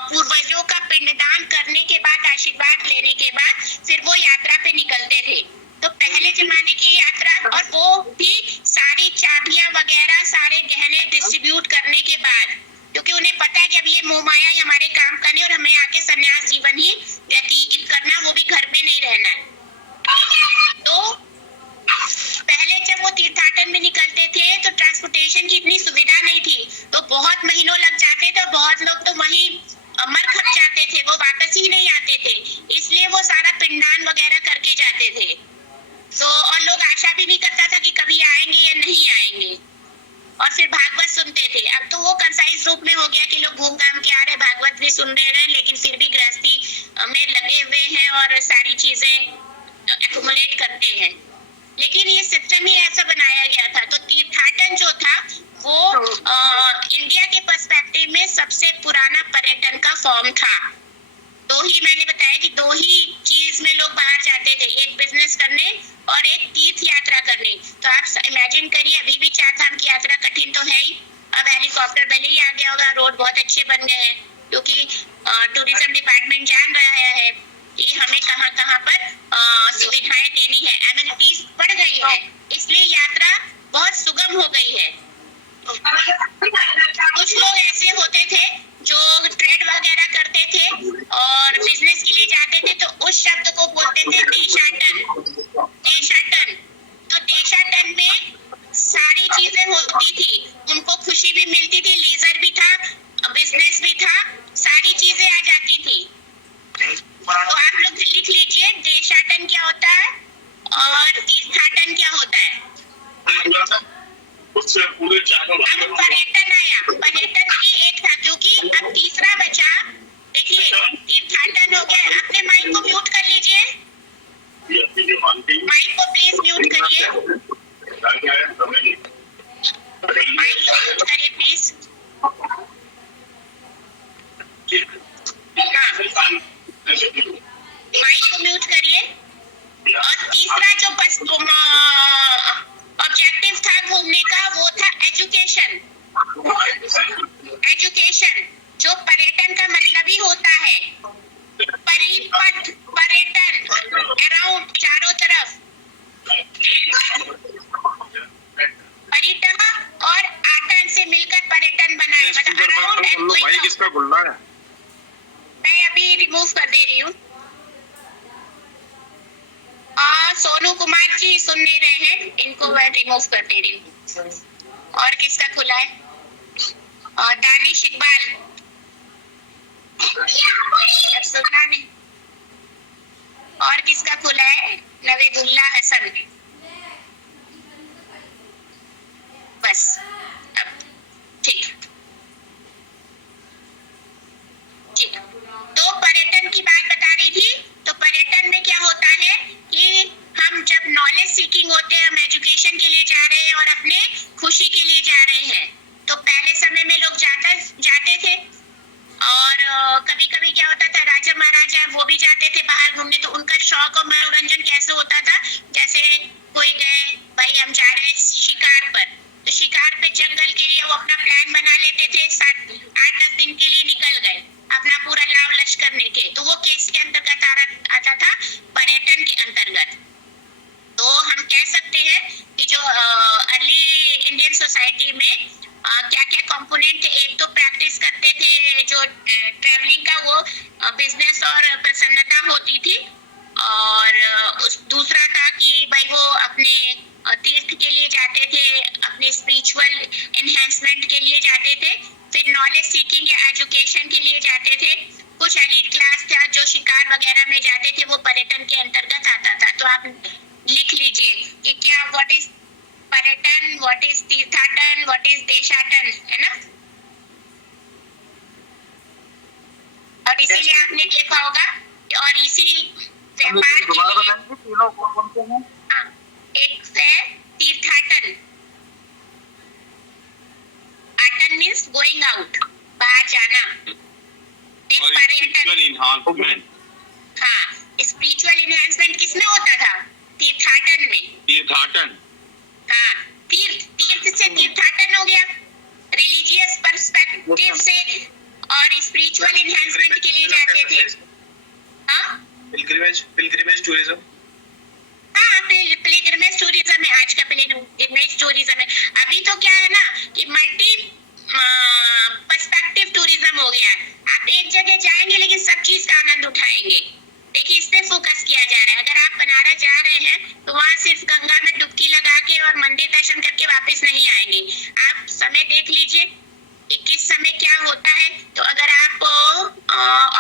पूर्वजों का पिंडदान करने के बाद, आशीर्वाद लेने के बाद फिर वो यात्रा पे निकलते थे। तो पहले जमाने की यात्रा, और वो भी सारी चाबियां वगैरह, सारे गहने डिस्ट्रीब्यूट करने के बाद, क्योंकि उन्हें पता है कि अब ये मोह माया ही हमारे काम का नहीं और हमें आके संन्यास जीवन ही व्यतीत करना, वो भी घर में नहीं रहना है। तो पहले जब वो तीर्थाटन में निकलते थे तो ट्रांसपोर्टेशन की इतनी सुविधा नहीं थी, तो बहुत महीनों लग जाते थे और बहुत लोग तो वहीं मर खप जाते थे, वो वापस ही नहीं आते थे। इसलिए वो सारा पिंडदान वगैरह करके जाते थे। तो और लोग आशा भी नहीं करता था कि कभी आएंगे या नहीं आएंगे, और फिर भागवत सुनते थे। अब तो वो कंसाइज रूप में हो गया कि लोग घूम घाम के आ रहे, भागवत भी सुन रहे हैं, लेकिन फिर भी गृहस्थी में लगे हुए हैं और सारी चीजें एक्युमुलेट करते हैं। लेकिन ये सिस्टम ही ऐसा बनाया गया था। तो तीर्थाटन जो था वो इंडिया के पर्सपेक्टिव में सबसे पुराना पर्यटन का फॉर्म था। मैंने बताया कि 2 ही चीज में लोग बाहर जाते थे, एक बिजनेस करने और एक तीर्थ यात्रा करने। तो आप इमेजिन करिए, अभी भी 4 धाम की यात्रा कठिन तो है ही। अब हेलीकॉप्टर भले ही आ गया होगा, रोड बहुत अच्छे बन गए हैं, क्योंकि टूरिज्म डिपार्टमेंट जान रहा है कि हमें कहाँ कहाँ पर सुविधाएं देनी है, एमिनिटीज बढ़ गई है, इसलिए यात्रा बहुत सुगम हो गई है। कुछ लोग ऐसे होते थे जो ट्रेड वगैरह करते थे और बिजनेस के लिए जाते थे, तो उस शब्द को बोलते थे देशाटन। देशाटन, तो देशाटन में सारी चीजें होती थी, उनको खुशी भी मिलती थी, लीजर भी था, बिजनेस भी था, सारी चीजें आ जाती थी। तो आप लोग लिख लीजिए देशाटन क्या होता है और तीर्थाटन क्या होता है। अब पर्यटन आया, पर्यटन ही एक था, क्योंकि अब तीसरा बचा। देखिए तीर्थाटन हो गया। अपने माइक को म्यूट कर लीजिए, माइक को प्लीज म्यूट करिए, माइक को म्यूट करिए प्लीज। माइक को म्यूट करिए। और तीसरा जो ऑब्जेक्टिव था घूमने का, वो था एजुकेशन। एजुकेशन, जो पर्यटन का मतलब ही होता है परिपथ, पर्यटन, अराउंड, चारों तरफ, परिटह और आटन से मिलकर पर्यटन बना है, मतलब अराउंड एंड गोइंग। किसका गुल्ला है? मैं अभी रिमूव कर दे रही हूँ। सोनू कुमार जी सुन नहीं रहे हैं, इनको मैं रिमूव कर दे रही हूँ। और किसका खुला है? दानिश इकबाल, अब सुनना नहीं। और किसका खुला है? नवेदुल्ला हसन। बस अब ठीक ठीक। तो पर्यटन की बात बता रही थी। तो पर्यटन में क्या शौक और मनोरंजन कैसे होता था, जैसे कोई गए भाई हम जा रहे हैं शिकार पर, तो शिकार पे जंगल के लिए वो अपना प्लान बना लेते थे, 7-8-10 दिन के लिए निकल गए अपना पूरा लाव लश्कर लेके, तो वो केस के अंतर्गत आता था, पर्यटन के अंतर्गत। तो हम कह सकते हैं कि जो अर्ली इंडियन सोसाइटी में क्या क्या कंपोनेंट थे, एक तो प्रैक्टिस करते थे जो ट्रैवलिंग का, वो बिजनेस और प्रसन्नता होती थी, और दूसरा था कि भाई वो अपने तीर्थ के लिए जाते थे, अपने स्पिरिचुअल एनहेंसमेंट के लिए जाते थे, फिर नॉलेज सीकिंग या एजुकेशन के लिए जाते थे। कुछ एलीट क्लास था जो शिकार वगैरह में जाते थे, वो पर्यटन के अंतर्गत आता था। तो आप लिख लीजिए कि क्या, व्हाट इज पर्यटन, व्हाट इज तीर्थाटन, व्हाट इज देशाटन, है ना। और इसीलिए आपने देखा होगा, और इसी व्यापार तीनों कौन से हैं? एक है तीर्थाटन, आटन मीन्स गोइंग आउट, बाहर जाना, और स्पिरिचुअल इन्हांसमेंट। हाँ, स्पिरिचुअल इन्हांसमेंट किसमें होता था, तीर्थाटन में। तीर्थाटन, हाँ, तीर्थ से तीर्थाटन हो गया, रिलीजियस पर्सपेक्टिव से, और स्पिरिचुअल इन्हांसमेंट के लिए जाते थे। हाँ, पिलग्रिमेज टूरिज्म। हाँ, पिलग्रिमेज टूरिज्म है, आज का पिलग्रिमेज टूरिज्म है। अभी तो क्या है ना कि मल्टी पर्सपेक्टिव टूरिज्म हो गया है, आप एक जगह जाएंगे लेकिन सब चीज का आनंद उठाएंगे। देखिए, इस पे फोकस किया जा रहा है। अगर आप बनारस जा रहे हैं तो वहाँ सिर्फ गंगा में डुबकी लगा के और मंदिर दर्शन करके वापस नहीं आएंगे, आप समय देख लीजिए कि किस समय क्या होता है। तो अगर आप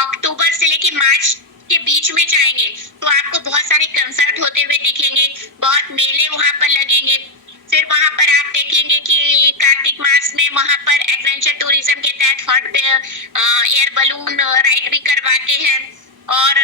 अक्टूबर से लेके मार्च के बीच में जाएंगे तो आपको बहुत सारे कंसर्ट होते हुए दिखेंगे, बहुत मेले वहाँ पर लगेंगे। फिर वहाँ पर आप देखेंगे कि कार्तिक मास में वहाँ पर एडवेंचर टूरिज्म के तहत हॉट एयर बलून राइड भी करवाते हैं। और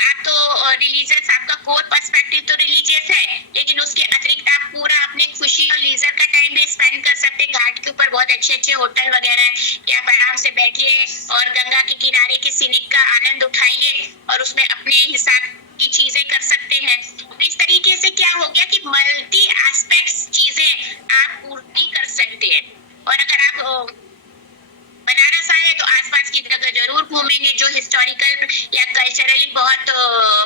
आप तो रिलीजियस, आपका कोर पर्सपेक्टिव तो रिलीजियस है, लेकिन उसके अतिरिक्त आप पूरा अपने खुशी और लीजर का टाइम भी स्पेंड कर सकते हैं। घाट के ऊपर बहुत अच्छे अच्छे होटल वगैरह हैं कि आप आराम से बैठिए और गंगा के किनारे के सीनिक का आनंद उठाइए और उसमें अपने हिसाब की चीजें कर सकते हैं। इस तरीके से क्या हो गया कि मल्टी एस्पेक्ट्स चीजें आप पूर्ति कर सकते हैं। और अगर आप बनारस आए तो आसपास की जगह जरूर घूमेंगे जो हिस्टोरिकल या कल्चरली बहुत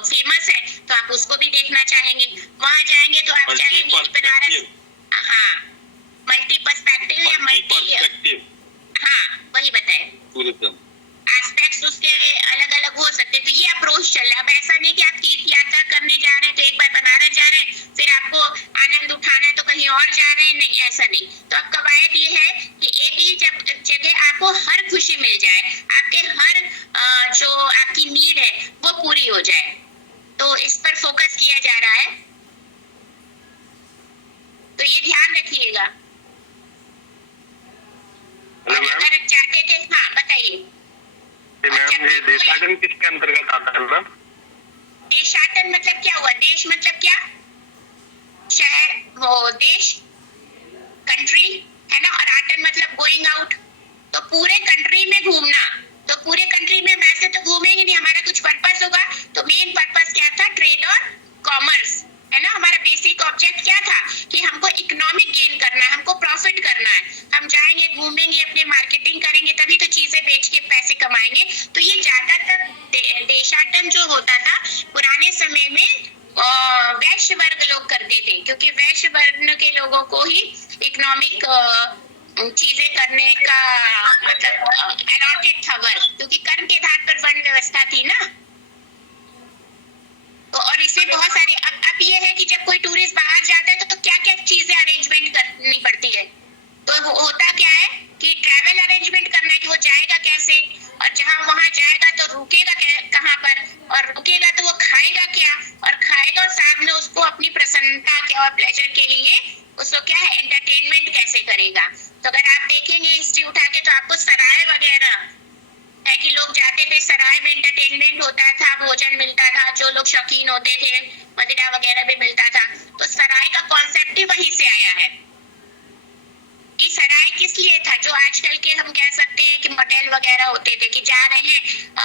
फेमस है, तो आप उसको भी देखना चाहेंगे। वहां जाएंगे तो आप चाहेंगे कि बनारस, हाँ, मल्टी पर्सपेक्टिव या मल्टी, हाँ वही बताए, टूरिज्म एस्पेक्ट्स उसके अलग अलग हो सकते। तो ये अप्रोच चल रहा है। अब ऐसा नहीं कि आप तीर्थ यात्रा करने जा रहे हैं तो एक बार बनारस जा रहे हैं, फिर आपको आनंद उठाना है तो कहीं और जा रहे हैं, नहीं, ऐसा नहीं। तो अब कवायद ये है कि एक ही जगह आपको हर खुशी मिल जाए, आपके हर जो आपकी नीड है वो पूरी हो जाए। तो इस पर फोकस किया जा रहा है, तो ये ध्यान रखिएगा। और अगर चाहते थे, हाँ बताइए मैम, ये देशाटन किसके अंतर्गत आता है मैम? देशाटन मतलब क्या हुआ, देश मतलब क्या, शहर, वो देश, कंट्री, है ना। और आटन मतलब गोइंग आउट, तो पूरे कंट्री में घूमना। तो पूरे कंट्री में वैसे तो घूमेंगे नहीं, हमारा कुछ पर्पस होगा। तो मेन पर्पस क्या था, ट्रेड और कॉमर्स, है ना। हमारा बेसिक ऑब्जेक्ट क्या था कि हमको इकोनॉमिक गेन करना है, हमको प्रॉफिट करना है। हम जाएंगे, घूमेंगे, अपने मार्केटिंग करेंगे, तभी तो चीजें बेच के पैसे कमाएंगे। तो ये ज्यादातर देशाटन जो होता था पुराने समय में वैश्य वर्ग लोग करते थे, क्योंकि वैश्य वर्ग के लोगों को ही इकोनॉमिक चीजें करने का मतलब अलॉटेड था वर्ग, क्योंकि कर्म के आधार पर वर्ण व्यवस्था थी ना। तो और इसमें बहुत सारे अब ये है कि जब कोई टूरिस्ट बाहर जाता है तो क्या क्या चीजें अरेंजमेंट करनी पड़ती है। तो होता क्या है कि ट्रैवल अरेंजमेंट करना है कि वो जाएगा कैसे, और जहाँ वहाँ जाएगा तो रुकेगा कहाँ पर, और रुकेगा तो वो खाएगा क्या, और खाएगा और साथ में उसको अपनी प्रसन्नता के और प्लेजर के लिए उसको क्या है, एंटरटेनमेंट कैसे करेगा। तो अगर आप देखेंगे हिस्ट्री उठा के तो आपको सराय वगैरह है कि लोग जाते थे, सराय में एंटरटेनमेंट होता था, भोजन मिलता था, जो लोग शौकीन होते थे मदिरा वगैरह भी मिलता था। तो सराय का कॉन्सेप्ट ही वहीं से आया है कि सराय किस लिए था? जो आजकल के हम कह सकते हैं कि मोटेल वगैरह होते थे कि जा रहे हैं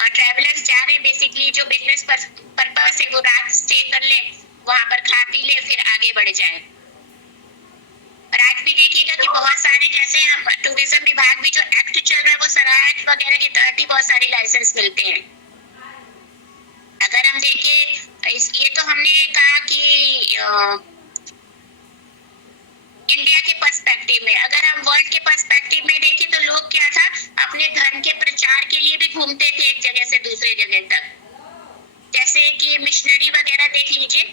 ट्रैवलर्स जा रहे हैं, बेसिकली जो बिजनेस पर्पस है वो रात स्टे कर ले, वहां पर खा पी ले, फिर आगे बढ़ जाए। और आज भी देखिएगा कि बहुत सारे, जैसे हम टूरिज्म विभाग भी जो एक्ट चल रहा है वो सराहत वगैरह के तहत ही बहुत सारे लाइसेंस मिलते हैं। अगर हम देखें ये तो हमने कहा कि इंडिया के पर्सपेक्टिव में, अगर हम वर्ल्ड के पर्सपेक्टिव में देखें तो लोग क्या था, अपने धर्म के प्रचार के लिए भी घूमते थे एक जगह से दूसरे जगह तक। जैसे कि मिशनरी वगैरह देख लीजिए,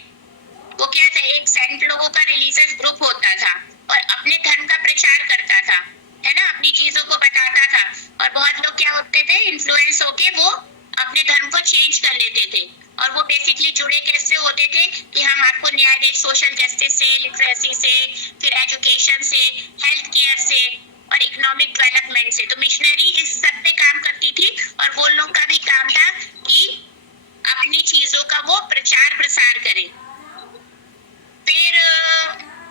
वो क्या था, एक सेंट लोगों का रिलीजियस ग्रुप होता था और अपने धर्म का प्रचार करता था, है ना, अपनी चीजों को बताता था। और बहुत लोग क्या होते थे, इन्फ्लुएंस होके वो अपने धर्म को चेंज कर लेते थे। और वो बेसिकली जुड़े कैसे होते थे कि हम आपको न्याय दे, सोशल जस्टिस से, लिटरेसी से, फिर एजुकेशन से, हेल्थ केयर से और इकोनॉमिक डेवलपमेंट से। तो मिशनरी इस सब पे काम करती थी और वो लोग का भी काम था कि अपनी चीजों का वो प्रचार प्रसार करें। फिर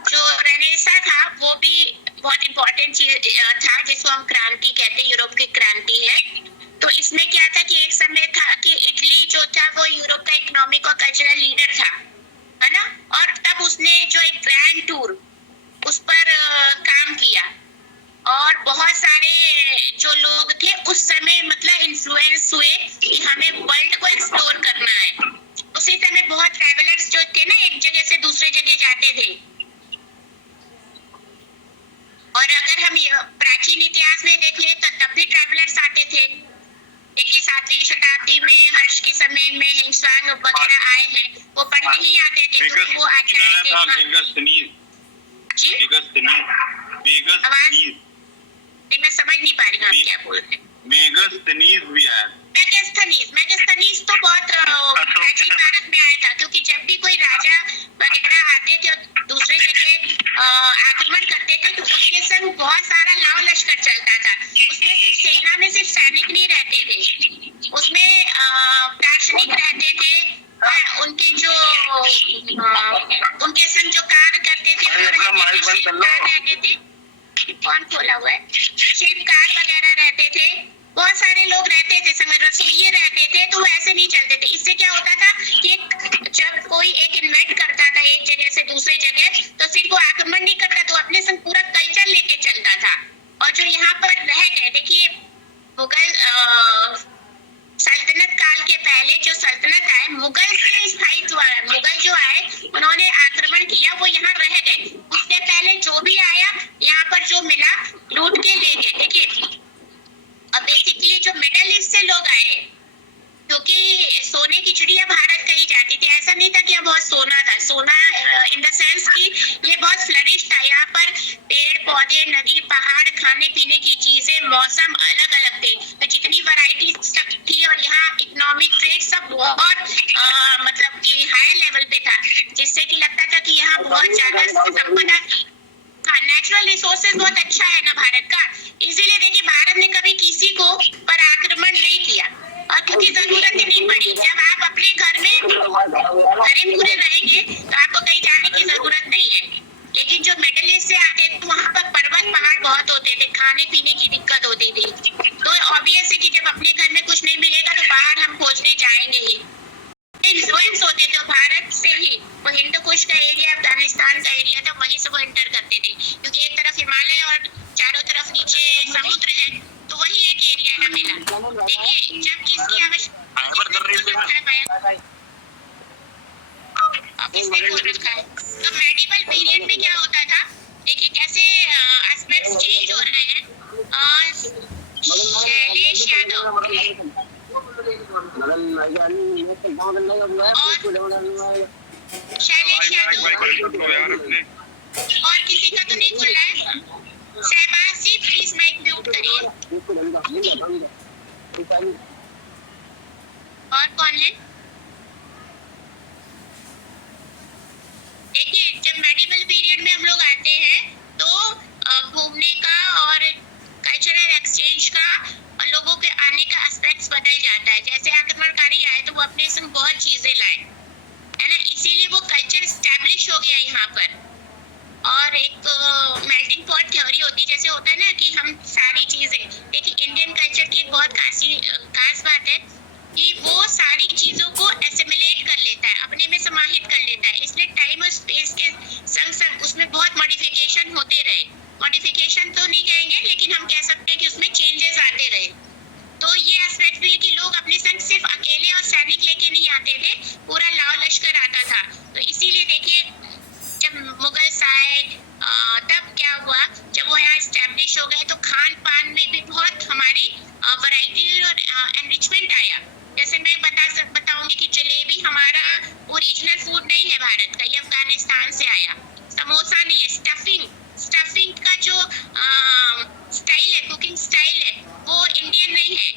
जो रेनेसां था वो भी बहुत इंपॉर्टेंट चीज था, जिसको हम क्रांति कहते हैं, यूरोप की क्रांति है। तो इसमें क्या था कि एक समय था कि इटली जो था वो यूरोप का इकोनॉमिक और कल्चरल लीडर था, है ना। और तब उसने जो एक ग्रैंड टूर उस पर काम किया और बहुत सारे जो लोग थे उस समय मतलब इन्फ्लुएंस हुए कि हमें वर्ल्ड को एक्सप्लोर करना है। उसी समय बहुत ट्रैवलर्स जो थे ना एक जगह से दूसरे जगह जाते थे। और अगर हम प्राचीन इतिहास में देखें तो तब भी ट्रैवलर्स आते थे। देखिए 7वीं शताब्दी में हर्ष के समय में हिंसवांग वगैरह आए हैं, वो पढ़ने ही आते थे क्योंकि वो मैं समझ नहीं पा रही हूँ आप क्या बोल रहे हैं। मेगास्थनीज भी आया। मेगास्थनीज तो बहुत प्राचीन भारत में आया था, क्योंकि जब भी कोई राजा वगैरह आते थे और दूसरे जगह आक्रमण करते थे तो उनके संग बहुत सारा लाव लश्कर चलता था। उसमें सिर्फ सेना में सिर्फ सैनिक नहीं रहते थे, उसमें दार्शनिक रहते थे, उनके जो उनके संग जो कार्य करते थे वो रहते थे। कौन खोला हुआ है? शिल्पकार वगैरह रहते थे, बहुत सारे लोग रहते थे, समय रसोइये रहते थे। तो वो ऐसे नहीं चलते थे। इससे क्या होता था कि जब कोई एक इन्वेट करता था एक जगह से दूसरे जगह तो सिर्फ वो आक्रमण नहीं करता, तो अपने संग पूरा कल्चर लेके चलता था। और जो यहाँ पर रह गए, देखिए मुगल सल्तनत काल के पहले जो सल्तनत आए, मुगल से स्थायित्व आया, मुगल जो आए उन्होंने आक्रमण किया, वो यहाँ रह गए। उससे पहले जो भी आया यहाँ पर जो मिला लूट के ले गए। देखिए अब बेसिकली जो मिडल ईस्ट से लोग आए, क्योंकि सोने की चिड़िया भारत कही जाती थी, ऐसा नहीं था कि यहाँ बहुत सोना था। सोना इन द सेंस कि ये बहुत फ्लरिश था। यहाँ पर पेड़ पौधे, नदी, पहाड़, खाने पीने की चीजें, मौसम अलग अलग थे। तो जितनी वैरायटी थी और यहाँ इकोनॉमिक ट्रेड सब बहुत मतलब कि हाई लेवल पे था, जिससे कि लगता था कि यहाँ बहुत ज्यादा संपदा, नेचुरल रिसोर्सेज बहुत अच्छा है ना भारत का। इसीलिए देखिए भारत ने कभी किसी को पर आक्रमण नहीं किया और क्योंकि जरूरत ही नहीं पड़ी। जब आप अपने घर में हरे पूरे रहेंगे तो आपको कहीं जाने की जरूरत नहीं है। लेकिन जो मिडिल ईस्ट से आते थे वहाँ पर पर्वत पहाड़ बहुत होते थे, खाने पीने की दिक्कत होती थी। तो ऑब्वियस है कि जब अपने घर में कुछ नहीं मिलेगा तो बाहर हम खोजने जाएंगे ही। इन्फ्लुएंस होते थे भारत से ही। वो हिंदू कुश का एरिया, अफगानिस्तान का एरिया था, वहीं से वो एंटर करते थे, क्योंकि एक तरफ हिमालय और चारों तरफ नीचे समुद्र है, तो वही एक एरिया ना मिला। देखिए जब इसकी आवश्यकता इसने खोल रखा है, तो मेडिवल पीरियड में क्या होता था, देखिए कैसे एस्पेक्ट्स चेंज हो रहे हैं। शैलेश यादव और किसी का तो नहीं खुला है। शहबाज जी प्लीज माइक म्यूट करिए। और कौन है? देखिए जब मेडिवल पीरियड में हम लोग आते हैं तो घूमने का और कल्चरल एक्सचेंज का और लोगों के आने का एस्पेक्ट्स बदल जाता है। जैसे आक्रमणकारी आए तो वो अपने संग बहुत चीजें लाए, है ना, इसीलिए वो कल्चर स्टैब्लिश हो गया यहाँ पर। और एक मेल्टिंग पॉट थ्योरी होती है, जैसे होता है ना कि समाहित कर लेता है, इसलिए टाइम और स्पेस के संग संग उसमें बहुत मॉडिफिकेशन होते रहे। मॉडिफिकेशन तो नहीं कहेंगे, लेकिन हम कह सकते हैं कि उसमें चेंजेस आते रहे। तो ये एस्पेक्ट भी है कि लोग अपने संग सिर्फ अकेले और सैनिक लेके नहीं आते थे, पूरा लाव लश्कर आता था। तो इसीलिए देखिए जब मुगल्स आए तब क्या हुआ, जब वो यहाँ एस्टेब्लिश हो गए तो खान पान में भी बहुत हमारी वैरायटी और एनरिचमेंट आया। जैसे मैं बताऊंगी कि जलेबी हमारा ओरिजिनल फूड नहीं है भारत का, ये अफगानिस्तान से आया। समोसा नहीं है, स्टफिंग का जो स्टाइल है, कुकिंग स्टाइल है, वो इंडियन नहीं है।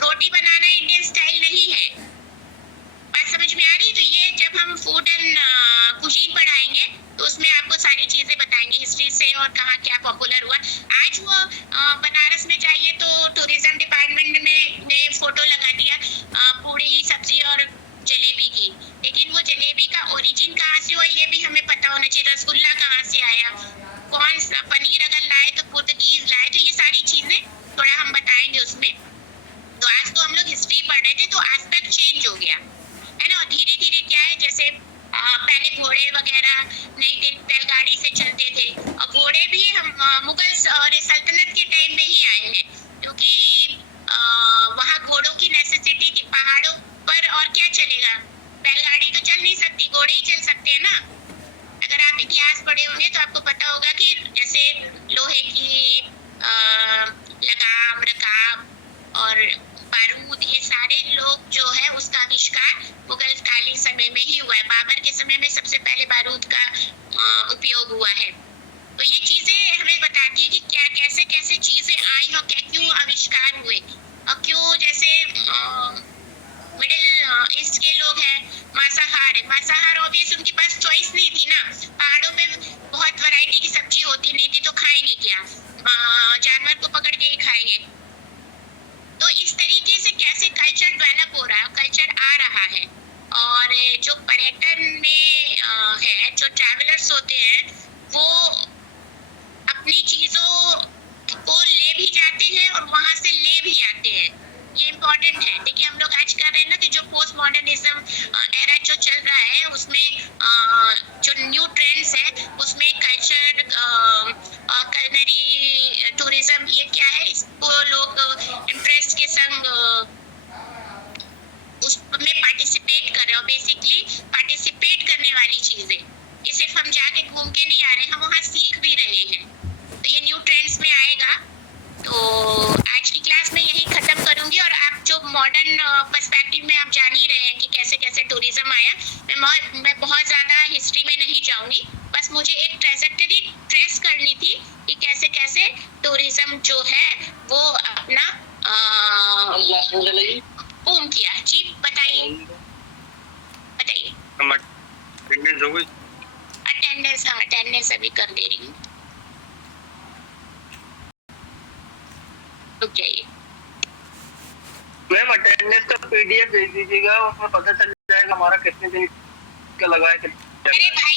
रोटी बनाना इंडियन स्टाइल नहीं है। बात समझ में आ रही है? तो ये जब हम फूड एंड कुजीन पढ़ाएंगे तो उसमें आपको सारी चीजें बताएंगे हिस्ट्री से और कहाँ क्या पॉपुलर हुआ। आज वो बनारस में जाइए तो टूरिज्म डिपार्टमेंट ने फोटो लगा दिया पूड़ी सब्जी और जलेबी की, लेकिन वो जलेबी का ओरिजिन कहाँ से हुआ ये भी हमें पता होना चाहिए। रसगुल्ला कहाँ से आया, कौन सा पनीर अगर लाए तो पुर्तगीज लाए, तो ये सारी चीजें थोड़ा हम बताएंगे उसमें। तो आज तो हम लोग हिस्ट्री पढ़ रहे थे तो एस्पेक्ट चेंज हो गया है ना। और धीरे धीरे क्या है, जैसे पहले घोड़े वगैरह नहीं थे, बैलगाड़ी से चलते थे, और घोड़े भी हम मुगल और सल्तनत के टाइम में ही आए हैं, क्योंकि वहाँ घोड़ों की नेसेसिटी थी। पहाड़ों पर और क्या चलेगा, बैलगाड़ी तो चल नहीं सकती, घोड़े ही चल सकते हैं ना। अगर आप इतिहास पढ़े होंगे तो आपको पता होगा कि जैसे लोहे की लगाम, रकाब और बारूद, ये सारे लोग जो है उसका आविष्कार मुगलकालीन समय में ही हुआ है। बाबर के समय में सबसे पहले बारूद का उपयोग हुआ है। तो ये चीजें हमें बताती है कि क्या कैसे कैसे चीजें आई और क्या क्यों आविष्कार हुए, और क्यों जैसे मिडिल ईस्ट के लोग हैं मांसाहार ऑब्वियस उनके पास चॉइस नहीं थी ना। पहाड़ों पे बहुत वैरायटी की सब्जी होती नहीं थी, तो खाएंगे क्या, जानवर को पकड़ के ही खाएंगे। तो इस तरीके से कैसे कल्चर डेवलप हो रहा है, कल्चर आ रहा है। और जो पर्यटन में है, जो ट्रैवलर्स होते हैं वो अपनी चीजों को ले भी जाते हैं और वहां से ले भी आते हैं। ये इम्पोर्टेंट है। देखिए हम लोग आज कर रहे हैं ना कि जो पोस्ट मॉडर्निज्म एरा जो चल रहा है उसमें जो न्यू ट्रेंड्स है उसमें कल्चर कल्नरी टूरिज्म ये क्या है, इसको लोग इंटरेस्ट के संग उसमें पार्टिसिपेट कर रहे हैं। बेसिकली पार्टिसिपेट करने वाली चीजें, ये सिर्फ हम जाके घूम के नहीं आ रहे, हम वहाँ सीख भी रहे हैं। तो ये न्यू ट्रेंड्स में आएगा। तो आज की क्लास में यही खत्म करूंगी, और आप जो मॉडर्न पर्सपेक्टिव में आप जान ही रहे हैं कि कैसे कैसे टूरिज्म आया। मैं बहुत ज्यादा हिस्ट्री में नहीं जाऊंगी, बस मुझे एक ट्रेजेक्टरी ट्रेस करनी थी कि कैसे कैसे टूरिज्म जो है वो अपना बूम किया। जी बताइए अटेंडेंस। हाँ अटेंडेंस अभी कर दे रही हूँ, रुक जाइए। मैम अटेंडेंस का पीडीएफ भेज दीजिएगा, उसमें पता चल जाएगा हमारा कितने दिन का लगा है। अरे भाई